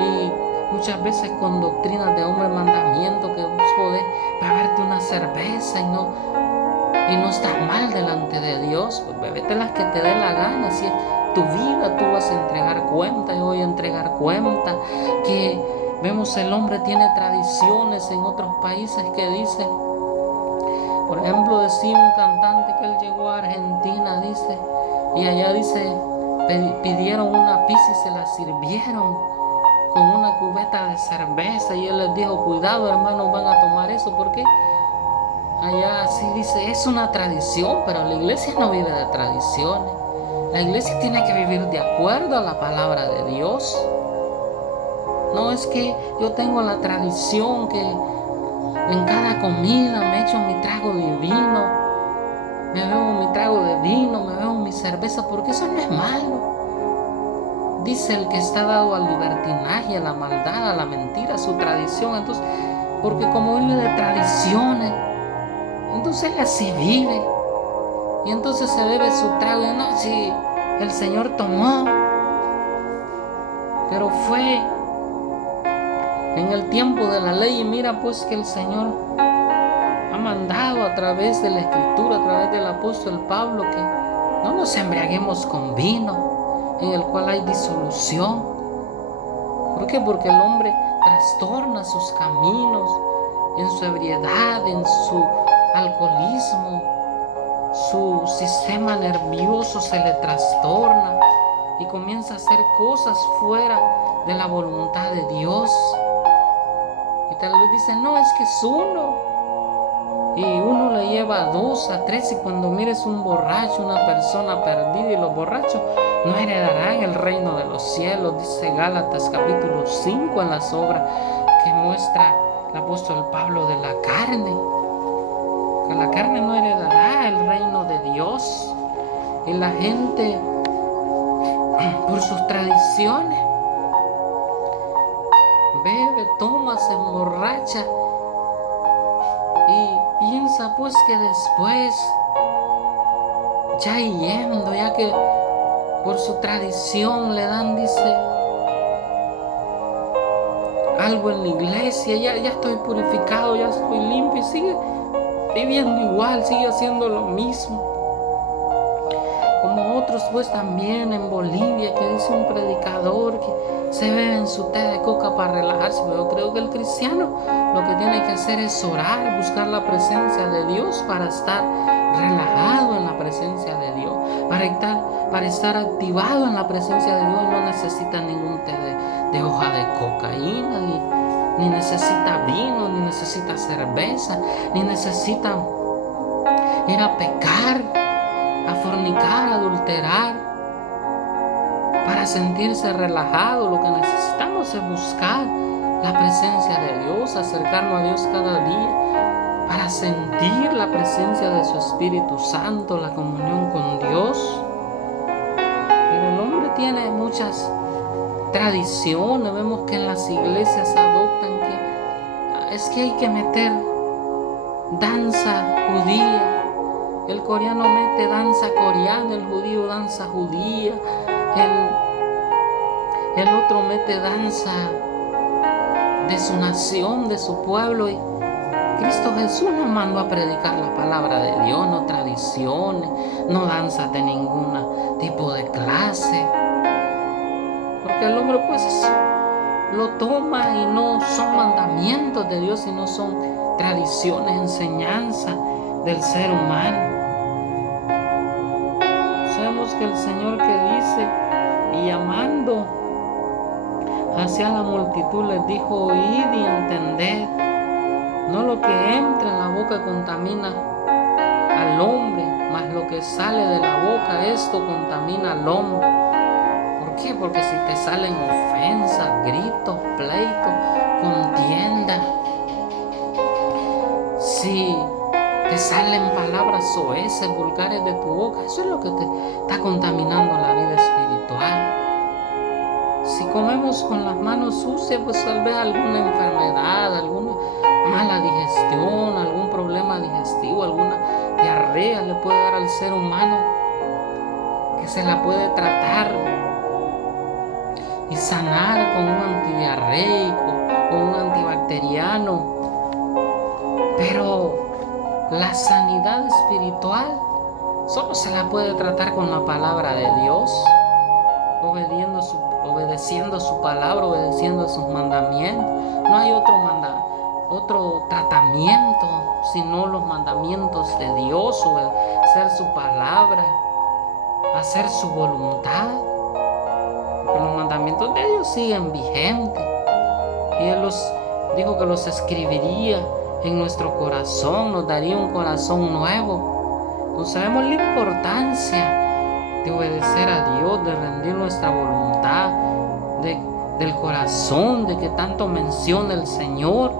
Y muchas veces con doctrinas de hombre mandamiento, que vos podés beberte una cerveza y no estás mal delante de Dios, pues bébete las que te dé la gana. Si es tu vida, tú vas a entregar cuenta. Yo voy a entregar cuenta. Que vemos el hombre tiene tradiciones en otros países que dicen, por ejemplo, decía un cantante que él llegó a Argentina, dice, y allá dice, pidieron una pizza y se la sirvieron con una cubeta de cerveza, y él les dijo: cuidado, hermanos, van a tomar eso, porque allá así dice, es una tradición. Pero la iglesia no vive de tradiciones. La iglesia tiene que vivir de acuerdo a la palabra de Dios. No es que yo tengo la tradición que en cada comida me echo mi trago de vino, me bebo mi trago de vino, me bebo mi cerveza, porque eso no es malo. dice el que está dado al libertinaje, a la maldad, a la mentira, a su tradición. Entonces, porque como vive de tradiciones, entonces él así vive. Y entonces se bebe su trago. Y no, si el Señor tomó, pero fue en el tiempo de la ley. Y mira pues que el Señor ha mandado a través de la Escritura, a través del apóstol Pablo, que no nos embriaguemos con vino, en el cual hay disolución. ¿Por qué? Porque el hombre trastorna sus caminos en su ebriedad, en su alcoholismo. Su sistema nervioso se le trastorna y comienza a hacer cosas fuera de la voluntad de Dios. Y tal vez dicen, no, es que es uno. Y uno le lleva a 2, a 3, y cuando mires un borracho, una persona perdida, y los borrachos no heredarán el reino de los cielos, dice Gálatas capítulo 5 en las obras que muestra el apóstol Pablo de la carne. Que la carne no heredará el reino de Dios. Y la gente, por sus tradiciones, bebe, toma, se emborracha y piensa pues que después, ya yendo, ya que por su tradición le dan, dice, algo en la iglesia, ya estoy purificado, ya estoy limpio, y sigue viviendo igual, sigue haciendo lo mismo. Como otros pues también en Bolivia, que dice un predicador que se beben su té de coca para relajarse. Pero yo creo que el cristiano lo que tiene que hacer es orar, buscar la presencia de Dios para estar relajado en la presencia de Dios, para estar activado en la presencia de Dios. Y no necesita ningún té de hoja de cocaína, ni necesita vino, ni necesita cerveza, ni necesita ir a pecar, a fornicar, a adulterar, para sentirse relajado. Lo que necesitamos es buscar la presencia de Dios, acercarnos a Dios cada día, para sentir la presencia de su Espíritu Santo, la comunión con Dios. Pero el hombre tiene muchas tradiciones. Vemos que en las iglesias adoptan que es que hay que meter danza judía. El coreano mete danza coreana, el judío danza judía, el otro mete danza de su nación, de su pueblo. Y Cristo Jesús nos mandó a predicar la palabra de Dios, no tradiciones, no danzas de ningún tipo de clase. Porque el hombre pues lo toma y no son mandamientos de Dios, sino son tradiciones, enseñanzas del ser humano. Sabemos que el Señor que dice, y llamando hacia la multitud les dijo, oíd y entended, no lo que entra en la boca contamina al hombre, mas lo que sale de la boca, esto contamina al hombre. ¿Por qué? Porque si te salen ofensas, gritos, pleitos, contienda, si te salen palabras soeces, vulgares de tu boca, eso es lo que te está contaminando la vida espiritual. Si comemos con las manos sucias, pues tal vez alguna enfermedad, alguna mala digestión, algún problema digestivo, alguna diarrea le puede dar al ser humano, que se la puede tratar y sanar con un antidiarreico, con un antibacteriano. Pero la sanidad espiritual solo se la puede tratar con la palabra de Dios, obedeciendo su palabra, obedeciendo sus mandamientos. No hay otro tratamiento sino los mandamientos de Dios, obedecer su palabra, hacer su voluntad. Porque los mandamientos de Dios siguen vigentes, y Él dijo que los escribiría en nuestro corazón, nos daría un corazón nuevo. Entonces sabemos la importancia de obedecer a Dios, de rendir nuestra voluntad, del corazón, de que tanto menciona el Señor,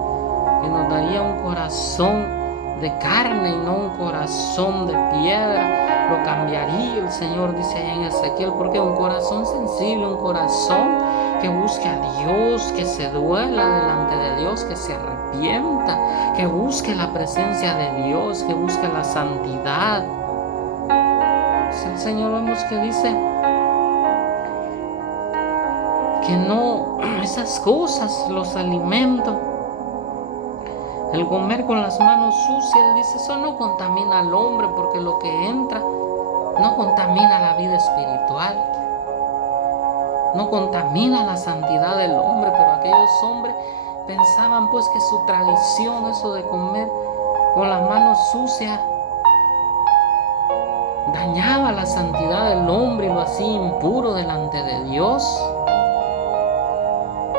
que nos daría un corazón de carne y no un corazón de piedra. Lo cambiaría el Señor, dice allá en Ezequiel, porque un corazón sensible, un corazón que busque a Dios, que se duela delante de Dios, que se arrepienta, que busque la presencia de Dios, que busque la santidad. Pues el Señor vemos que dice que no, esas cosas, los alimentos, el comer con las manos sucias, Él dice, eso no contamina al hombre, porque lo que entra no contamina la vida espiritual, no contamina la santidad del hombre. Pero aquellos hombres pensaban pues que su tradición, eso de comer con las manos sucias, dañaba la santidad del hombre y lo hacía impuro delante de Dios.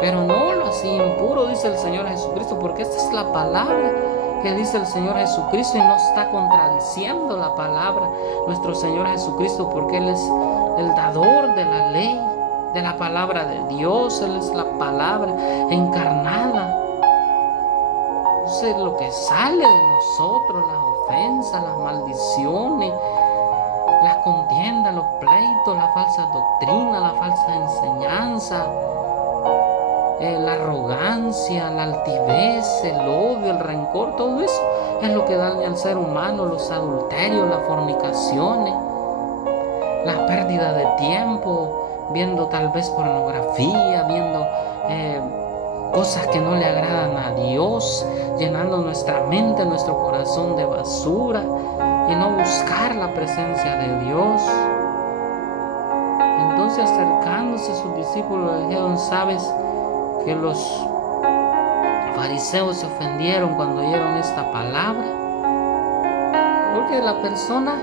Pero no lo hacía impuro, dice el Señor Jesucristo, porque esta es la palabra que dice el Señor Jesucristo y no está contradiciendo la palabra nuestro Señor Jesucristo, porque Él es el dador de la ley, de la palabra de Dios. Él es la palabra encarnada. Entonces lo que sale de nosotros, las ofensas, las maldiciones, las contiendas, los pleitos, la falsa doctrina, la falsa enseñanza, la arrogancia, la altivez, el odio, el rencor, todo eso es lo que daña al ser humano. Los adulterios, las fornicaciones, la pérdida de tiempo, viendo tal vez pornografía, viendo cosas que no le agradan a Dios, llenando nuestra mente, nuestro corazón de basura y no buscar la presencia de Dios. Entonces, acercándose a sus discípulos, le dijeron, ¿sabes que los fariseos se ofendieron cuando oyeron esta palabra? Porque la persona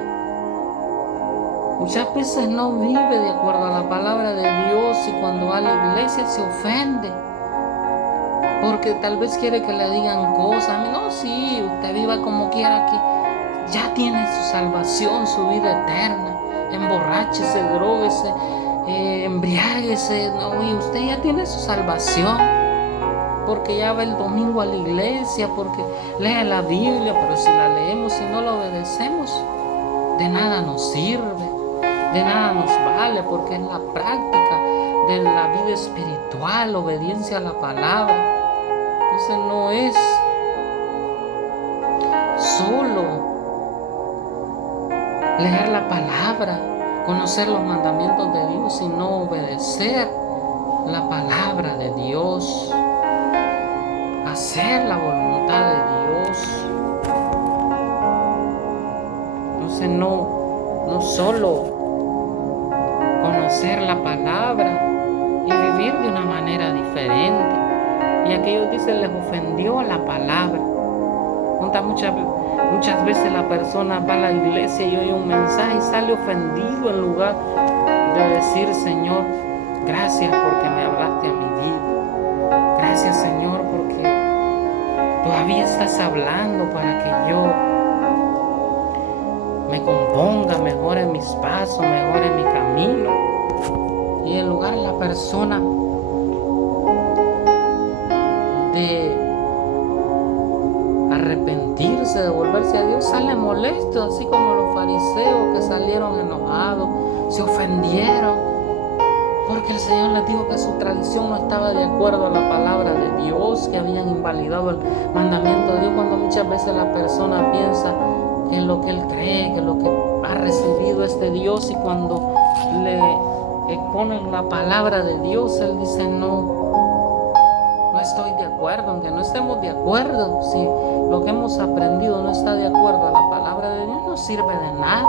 muchas veces no vive de acuerdo a la palabra de Dios, y cuando va a la iglesia se ofende porque tal vez quiere que le digan cosas. No, sí, usted viva como quiera, que ya tiene su salvación, su vida eterna. Emborráchese, dróguese, embriáguese, no, y usted ya tiene su salvación, porque ya va el domingo a la iglesia, porque lee la Biblia. Pero si la leemos y no la obedecemos, de nada nos sirve, de nada nos vale, porque es la práctica de la vida espiritual, obediencia a la palabra. Entonces no es solo leer la palabra, conocer los mandamientos de Dios, sino obedecer la palabra de Dios, hacer la voluntad de Dios. Entonces no solo conocer la palabra y vivir de una manera diferente. Y aquellos dicen, les ofendió la palabra. Muchas veces la persona va a la iglesia y oye un mensaje y sale ofendido, en lugar de decir, Señor, gracias porque me hablaste a mi vida. Gracias, Señor, porque todavía estás hablando para que yo me componga, mejore mis pasos, mejore mi camino. Y en lugar la persona de arrepentirse, de volverse a Dios, sale molesto, así como los fariseos que salieron enojados, se ofendieron, porque el Señor les dijo que su tradición no estaba de acuerdo a la palabra de Dios, que habían invalidado el mandamiento de Dios, cuando muchas veces la persona piensa que es lo que él cree, que es lo que ha recibido este Dios, y cuando le exponen la palabra de Dios, él dice, no estoy de acuerdo. Aunque no estemos de acuerdo, si lo que hemos aprendido no está de acuerdo a la palabra de Dios, no sirve de nada,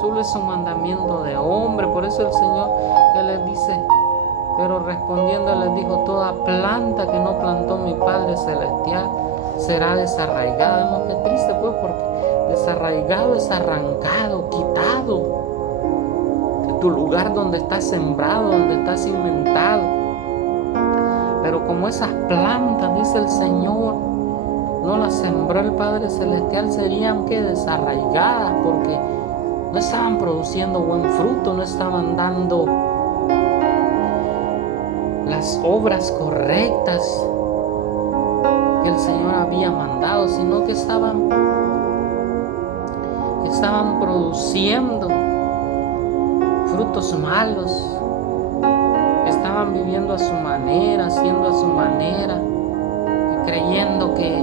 solo es un mandamiento de hombre. Por eso el Señor que les dice, pero respondiendo les dijo, toda planta que no plantó mi Padre Celestial será desarraigada. Vemos que triste pues, porque desarraigado es arrancado, quitado de tu lugar donde estás sembrado, donde estás cimentado. Pero como esas plantas, dice el Señor, no las sembró el Padre Celestial, serían que desarraigadas, porque no estaban produciendo buen fruto, no estaban dando las obras correctas que el el Señor había mandado, sino que estaban produciendo frutos malos, estaban viviendo a su manera, haciendo a su manera y creyendo que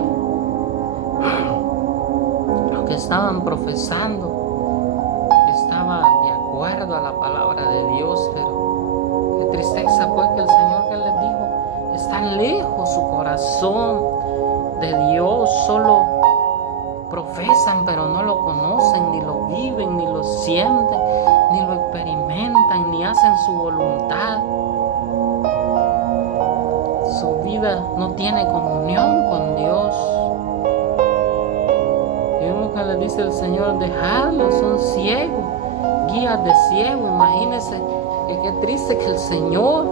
lo que estaban profesando estaba de acuerdo a la palabra de Dios. Pero qué tristeza pues que el Señor que les dijo, está lejos su corazón de Dios, solo profesan pero no lo conocen, ni lo viven, ni lo sienten, ni lo experimentan, ni hacen su voluntad. Su vida no tiene comunión con Dios. Y vemos que le dice el Señor, dejadlos, son ciegos, guías de ciego. Imagínense que qué triste que el Señor,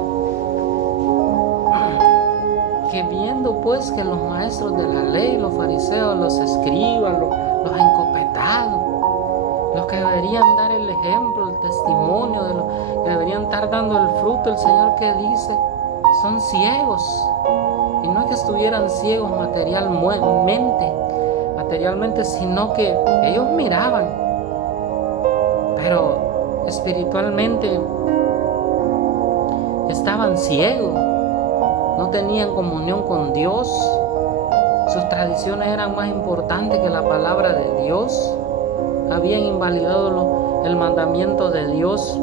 que viendo pues que los maestros de la ley, los fariseos, los escribas, los encopetados, los que deberían dar el ejemplo, el testimonio, de los que deberían estar dando el fruto, el Señor que dice, son ciegos. Y no es que estuvieran ciegos materialmente, sino que ellos miraban, pero espiritualmente estaban ciegos. No tenían comunión con Dios. Sus tradiciones eran más importantes que la palabra de Dios. Habían invalidado el mandamiento de Dios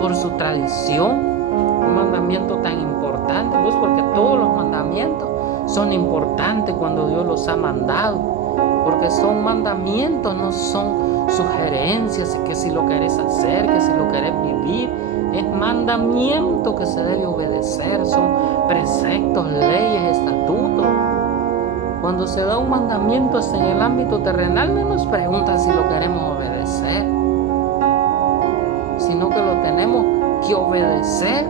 por su tradición. Un mandamiento tan importante, pues porque todos los mandamientos son importantes cuando Dios los ha mandado. Porque son mandamientos, no son sugerencias, que si lo querés hacer, que si lo querés vivir. Es mandamiento que se debe obedecer, son preceptos, leyes, estatutos. Cuando se da un mandamiento en el ámbito terrenal, no nos preguntan si lo queremos obedecer, sino que lo tenemos que obedecer,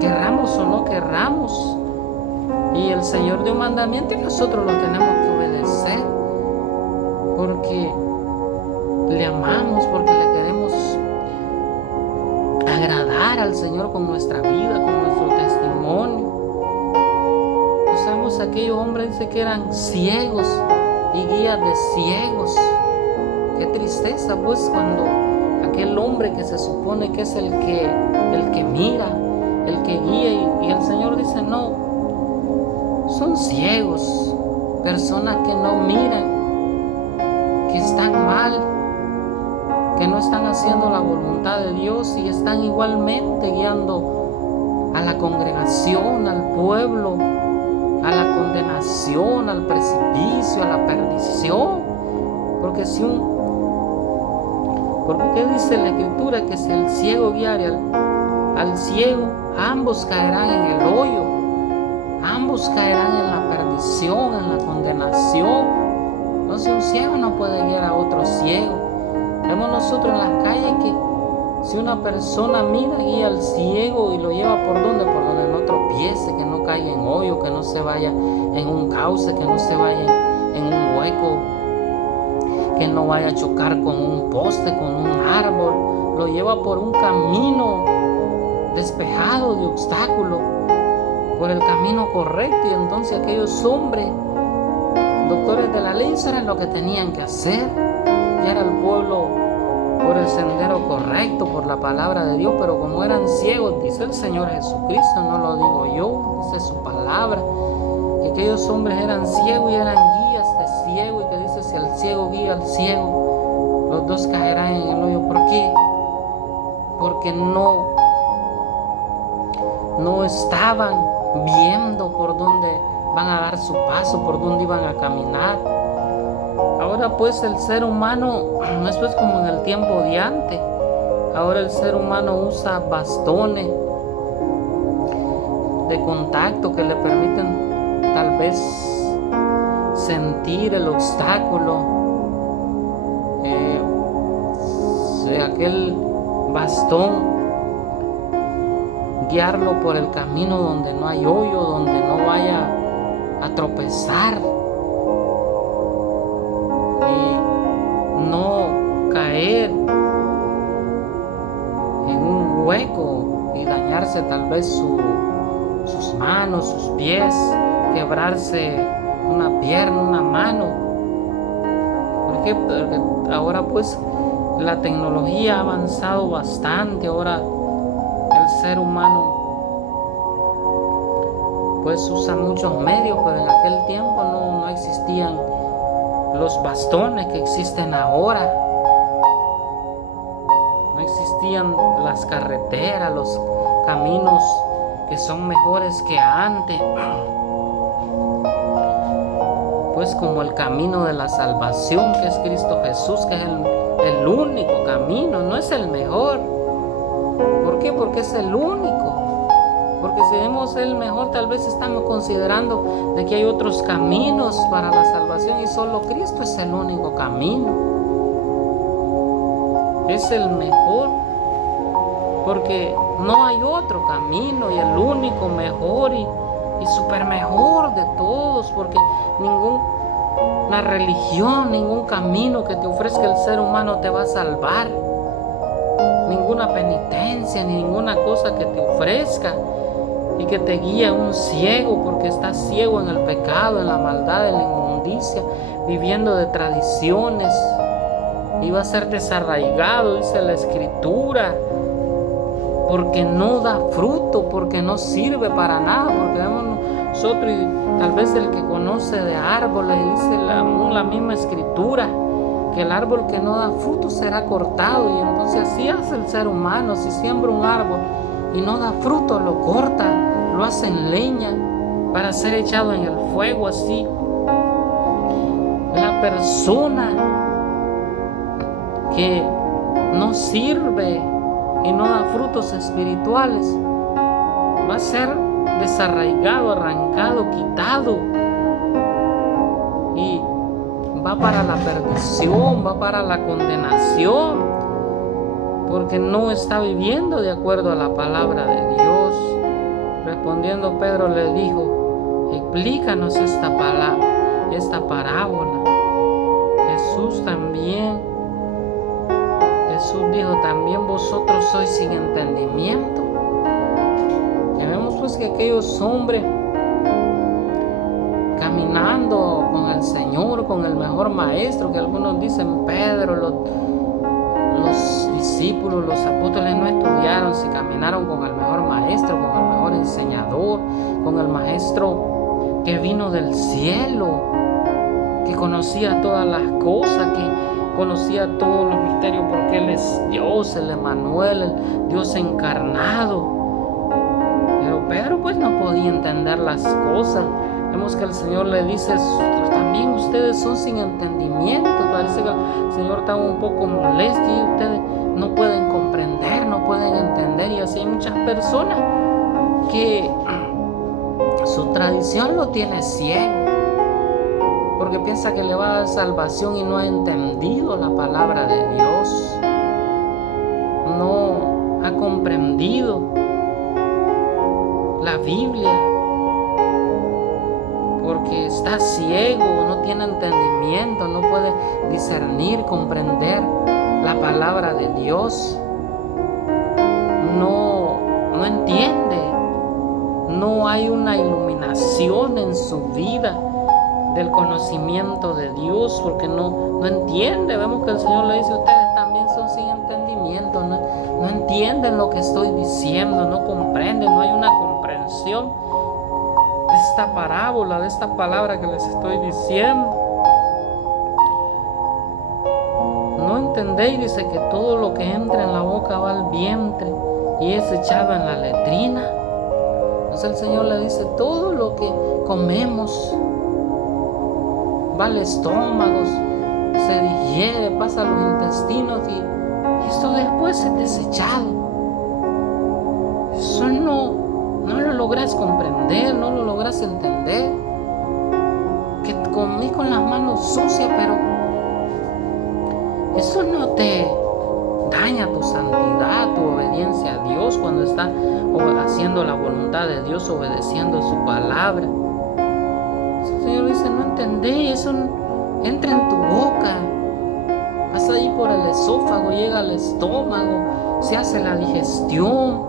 querramos o no querramos. Y el Señor dio un mandamiento y nosotros lo tenemos que obedecer, porque le amamos, porque le queremos agradar al Señor con nuestra vida, con nuestro testimonio. Usamos aquellos hombres, dice que eran ciegos y guías de ciegos. Qué tristeza pues cuando aquel hombre que se supone que es el que mira, el que guía, y el Señor dice no, son ciegos, personas que no miran, que están mal, que no están haciendo la voluntad de Dios y están igualmente guiando a la congregación, al pueblo, a la condenación, al precipicio, a la perdición. Porque ¿qué dice la Escritura? Que si el ciego guiare al ciego, ambos caerán en el hoyo, ambos caerán en la perdición, en la condenación. Entonces un ciego no puede guiar a otro ciego. Vemos nosotros en las calles que si una persona mira, guía al ciego y lo lleva por donde no tropiece, que no caiga en hoyo, que no se vaya en un cauce, que no se vaya en un hueco, que él no vaya a chocar con un poste, con un árbol, lo lleva por un camino despejado de obstáculos, por el camino correcto. Y entonces aquellos hombres, doctores de la ley, eso era lo que tenían que hacer, guiar al pueblo por el sendero correcto, por la palabra de Dios. Pero como eran ciegos, dice el Señor Jesucristo, no lo digo yo, dice su palabra, que aquellos hombres eran ciegos y eran guías de ciego, y que dice si el ciego guía al ciego, los dos caerán en el hoyo. ¿Por qué? Porque no estaban viendo por dónde van a dar su paso, por dónde iban a caminar. Ahora pues el ser humano no es pues como en el tiempo de antes. Ahora el ser humano usa bastones de contacto que le permiten tal vez sentir el obstáculo, aquel bastón, guiarlo por el camino donde no hay hoyo, donde no vaya a tropezar y no caer en un hueco y dañarse tal vez sus manos, sus pies, quebrarse una pierna, una mano. ¿Por qué? Porque ahora pues la tecnología ha avanzado bastante. Ahora el ser humano pues usa muchos medios, pero en aquel tiempo no existían los bastones que existen ahora. No existían las carreteras, los caminos que son mejores que antes. Pues como el camino de la salvación, que es Cristo Jesús, que es el único camino, no es el mejor. ¿Por qué? Porque es el único. Porque si vemos el mejor, tal vez estamos considerando de que hay otros caminos para la salvación y solo Cristo es el único camino. Es el mejor, porque no hay otro camino, y el único mejor y súper mejor de todos, porque ninguna religión, ningún camino que te ofrezca el ser humano te va a salvar. Ninguna penitencia, ni ninguna cosa que te ofrezca y que te guíe a un ciego, porque estás ciego en el pecado, en la maldad, en la inmundicia, viviendo de tradiciones, y va a ser desarraigado, dice la Escritura, porque no da fruto, porque no sirve para nada. Porque vemos nosotros, y tal vez el que conoce de árboles, dice la misma Escritura, que el árbol que no da fruto será cortado. Y entonces así hace el ser humano. Si siembra un árbol y no da fruto, lo corta, lo hace en leña para ser echado en el fuego. Así la persona que no sirve y no da frutos espirituales va a ser desarraigado, arrancado, quitado, y va para la perdición, va para la condenación, porque no está viviendo de acuerdo a la palabra de Dios. Respondiendo Pedro le dijo: explícanos esta parábola. Jesús dijo: ¿también vosotros sois sin entendimiento? Y vemos pues que aquellos hombres caminando con el Señor, con el mejor maestro, que algunos dicen Pedro, los discípulos, los apóstoles no estudiaron si caminaron con el mejor maestro, con el mejor enseñador, con el maestro que vino del cielo, que conocía todas las cosas, que conocía todos los misterios, porque Él es Dios, el Emmanuel, el Dios encarnado. Pero Pedro pues no podía entender las cosas. Vemos que el Señor le dice: también ustedes son sin entendimiento. Parece que el Señor está un poco molesto y ustedes no pueden comprender, no pueden entender. Y así hay muchas personas que su tradición lo tiene ciego, porque piensa que le va a dar salvación y no ha entendido la palabra de Dios, no ha comprendido la Biblia, porque está ciego, no tiene entendimiento, no puede discernir, comprender la palabra de Dios, no entiende, no hay una iluminación en su vida del conocimiento de Dios, porque no entiende. Vemos que el Señor le dice: ustedes también son sin entendimiento, no entienden lo que estoy diciendo, no comprenden, no hay una comprensión de esta parábola, de esta palabra que les estoy diciendo. No entendéis, dice, que todo lo que entra en la boca va al vientre y es echado en la letrina. Entonces el Señor le dice: todo lo que comemos va al estómago, se digiere, pasa a los intestinos y esto después es desechado. Eso no lo logras comprender, no lo logras entender. Que comí con las manos sucias, pero eso no te daña tu santidad, tu obediencia a Dios cuando estás haciendo la voluntad de Dios, obedeciendo su palabra. El Señor dice: no entendéis, eso entra en tu boca, pasa ahí por el esófago, llega al estómago, se hace la digestión,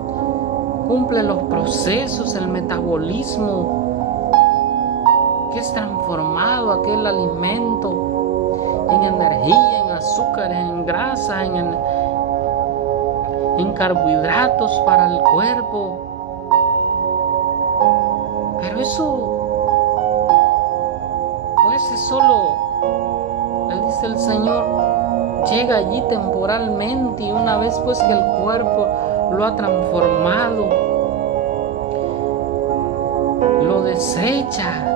cumple los procesos, el metabolismo, que es transformado aquel alimento en energía, en azúcar, en grasa, en carbohidratos para el cuerpo. Pero eso pues es solo, le dice el Señor, llega allí temporalmente, y una vez pues que el cuerpo lo ha transformado, lo desecha,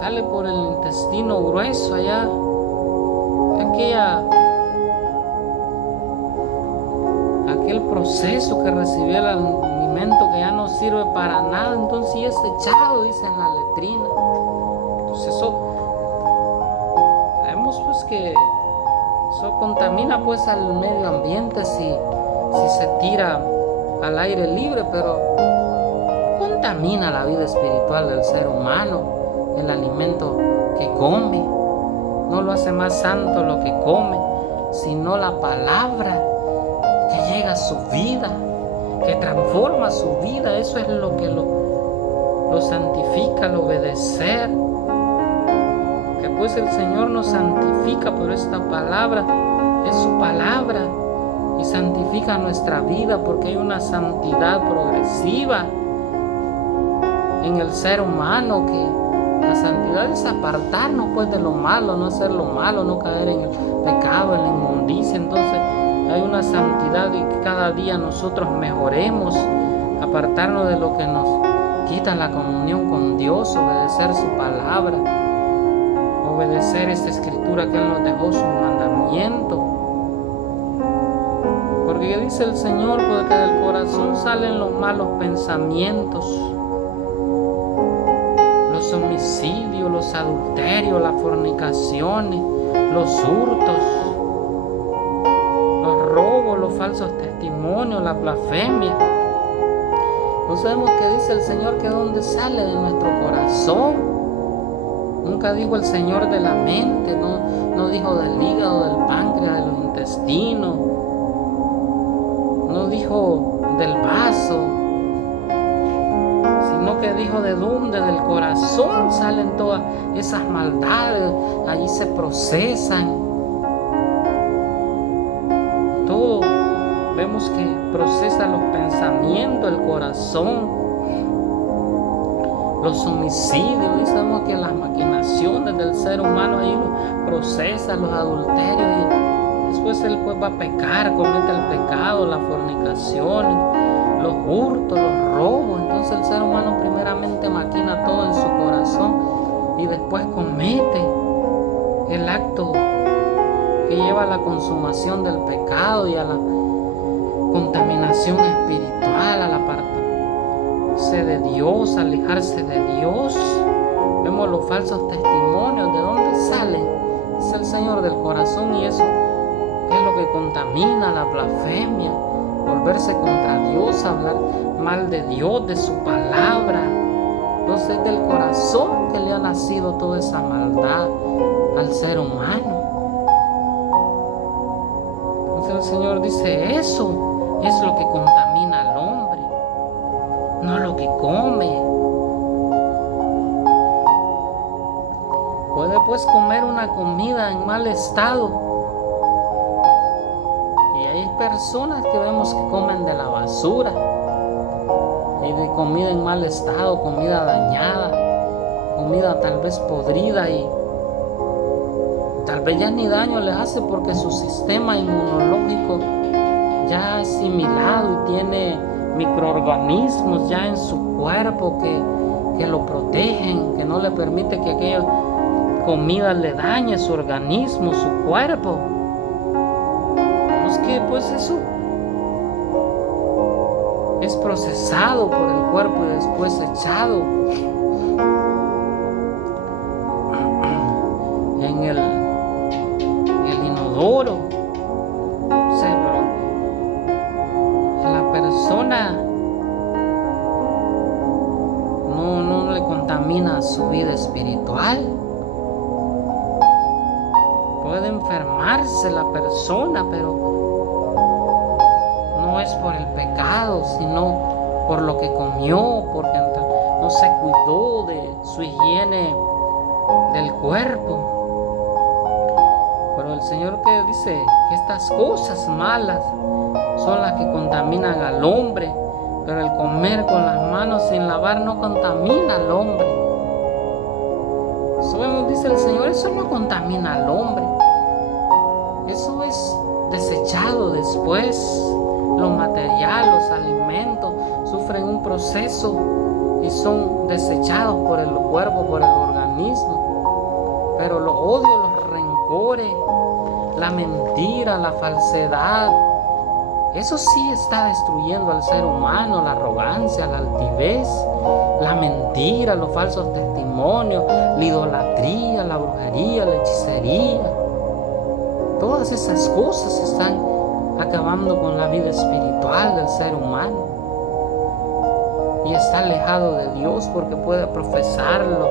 sale por el intestino grueso allá, aquel proceso que recibió el alimento que ya no sirve para nada, entonces es echado, dice, en la letrina. Entonces eso, sabemos pues que eso contamina pues al medio ambiente si se tira al aire libre, pero contamina la vida espiritual del ser humano, el alimento que come. No lo hace más santo lo que come, sino la palabra que llega a su vida, que transforma su vida. Eso es lo que lo santifica, el obedecer. Que pues el Señor nos santifica, pero esta palabra es su palabra y santifica nuestra vida, porque hay una santidad progresiva en el ser humano, que la santidad es apartarnos pues de lo malo, no hacer lo malo, no caer en el pecado, en la inmundicia. Entonces hay una santidad y que cada día nosotros mejoremos, apartarnos de lo que nos quita la comunión con Dios, obedecer su palabra, obedecer esta escritura que Él nos dejó, su mandamiento. Porque dice el Señor, porque del corazón salen los malos pensamientos, los homicidios, los adulterios, las fornicaciones, los hurtos, los robos, los falsos testimonios, la blasfemia. No sabemos qué dice el Señor, que dónde sale de nuestro corazón. Nunca dijo el Señor de la mente, no dijo del hígado, del páncreas, de los intestinos, no dijo del vaso, sino que dijo de dónde, del corazón salen todas esas maldades, allí se procesan. Todo vemos que procesa los pensamientos, el corazón, los homicidios, y sabemos que las maquinaciones del ser humano ahí lo procesa, los adulterios, y después él pues va a pecar, comete el pecado, la fornicación, los hurtos, los robos. Entonces el ser humano primeramente maquina todo en su corazón y después comete el acto que lleva a la consumación del pecado y a la contaminación espiritual, al apartarse de Dios, alejarse de Dios. Vemos los falsos testimonios, ¿de dónde salen? Es el Señor, del corazón, y eso es lo que contamina, la blasfemia, volverse contra Dios, hablar mal de Dios, de su palabra. Entonces es del corazón que le ha nacido toda esa maldad al ser humano. Entonces el Señor dice, eso es lo que contamina al hombre, no lo que come. Puede pues comer una comida en mal estado, y hay personas que vemos que comen de la basura, y de comida en mal estado, comida dañada, comida tal vez podrida, y tal vez ya ni daño les hace porque su sistema inmunológico ya ha asimilado y tiene microorganismos ya en su cuerpo que lo protegen, que no le permite que aquella comida le dañe su organismo, su cuerpo. Es que pues eso es procesado por el cuerpo y después echado en el inodoro. O sea, pero la persona no le contamina su vida espiritual. Puede enfermarse la persona, pero no es por el pecado, sino por lo que comió, porque no no se cuidó de su higiene del cuerpo. Pero el Señor que dice que estas cosas malas son las que contaminan al hombre, pero el comer con las manos sin lavar no contamina al hombre. Eso dice el Señor, eso no contamina al hombre. Eso es desechado después. Lo material, los alimentos sufren un proceso y son desechados por el cuerpo, por el organismo. Pero los odios, los rencores, la mentira, la falsedad, eso sí está destruyendo al ser humano. La arrogancia, la altivez, la mentira, los falsos testimonios, la idolatría, la brujería, la hechicería. Todas esas cosas están acabando con la vida espiritual del ser humano. Y está alejado de Dios porque puede profesarlo,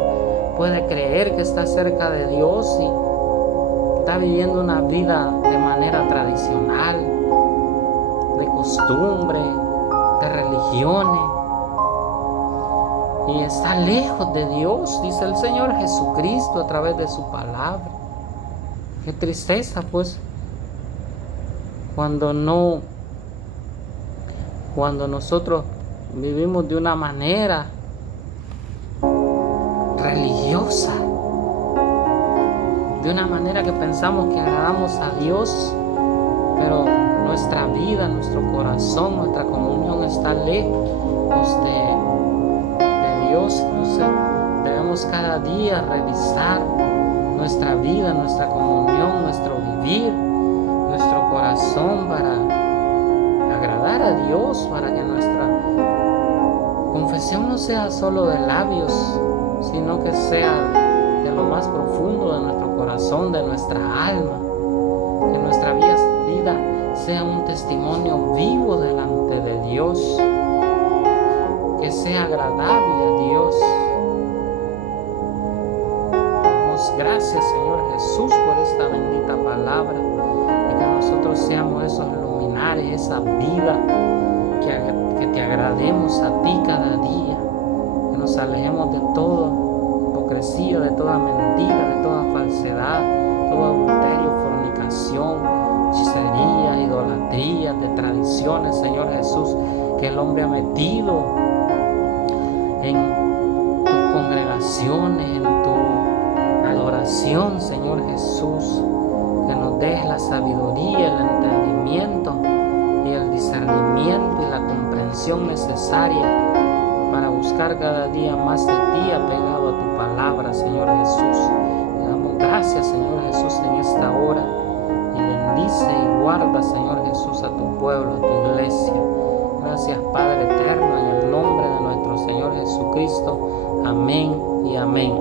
puede creer que está cerca de Dios y está viviendo una vida de manera tradicional, de costumbre, de religiones, y está lejos de Dios, dice el Señor Jesucristo a través de su palabra. Qué tristeza, pues, cuando nosotros vivimos de una manera religiosa, de una manera que pensamos que agradamos a Dios, pero nuestra vida, nuestro corazón, nuestra comunión está lejos de Dios. Entonces debemos cada día revisar nuestra vida, nuestra comunión, nuestro vivir, nuestro corazón para agradar a Dios, para que nuestra confesión no sea solo de labios, sino que sea de lo más profundo de nuestro corazón, de nuestra alma, que nuestra vida sea un testimonio vivo delante de Dios, que sea agradable a Dios. Damos gracias, Señor Jesús, por esta bendita palabra, y que nosotros seamos esos luminares, esa vida, que te agrademos a ti cada día, que nos alejemos de toda hipocresía, de toda mentira, de toda falsedad, todo adulterio, fornicación, hechicería, idolatría, de tradiciones, Señor Jesús, que el hombre ha metido en tus congregaciones, en tu adoración, Señor Jesús, que nos des la sabiduría, el entendimiento y el discernimiento y la comprensión necesaria para buscar cada día más de ti, apegado a tu palabra, Señor Jesús. Te damos gracias, Señor Jesús, en esta hora, y bendice y guarda, Señor Jesús, a tu pueblo, a tu iglesia. Gracias, Padre eterno, en el nombre de nuestro Señor Jesucristo. Amén y amén.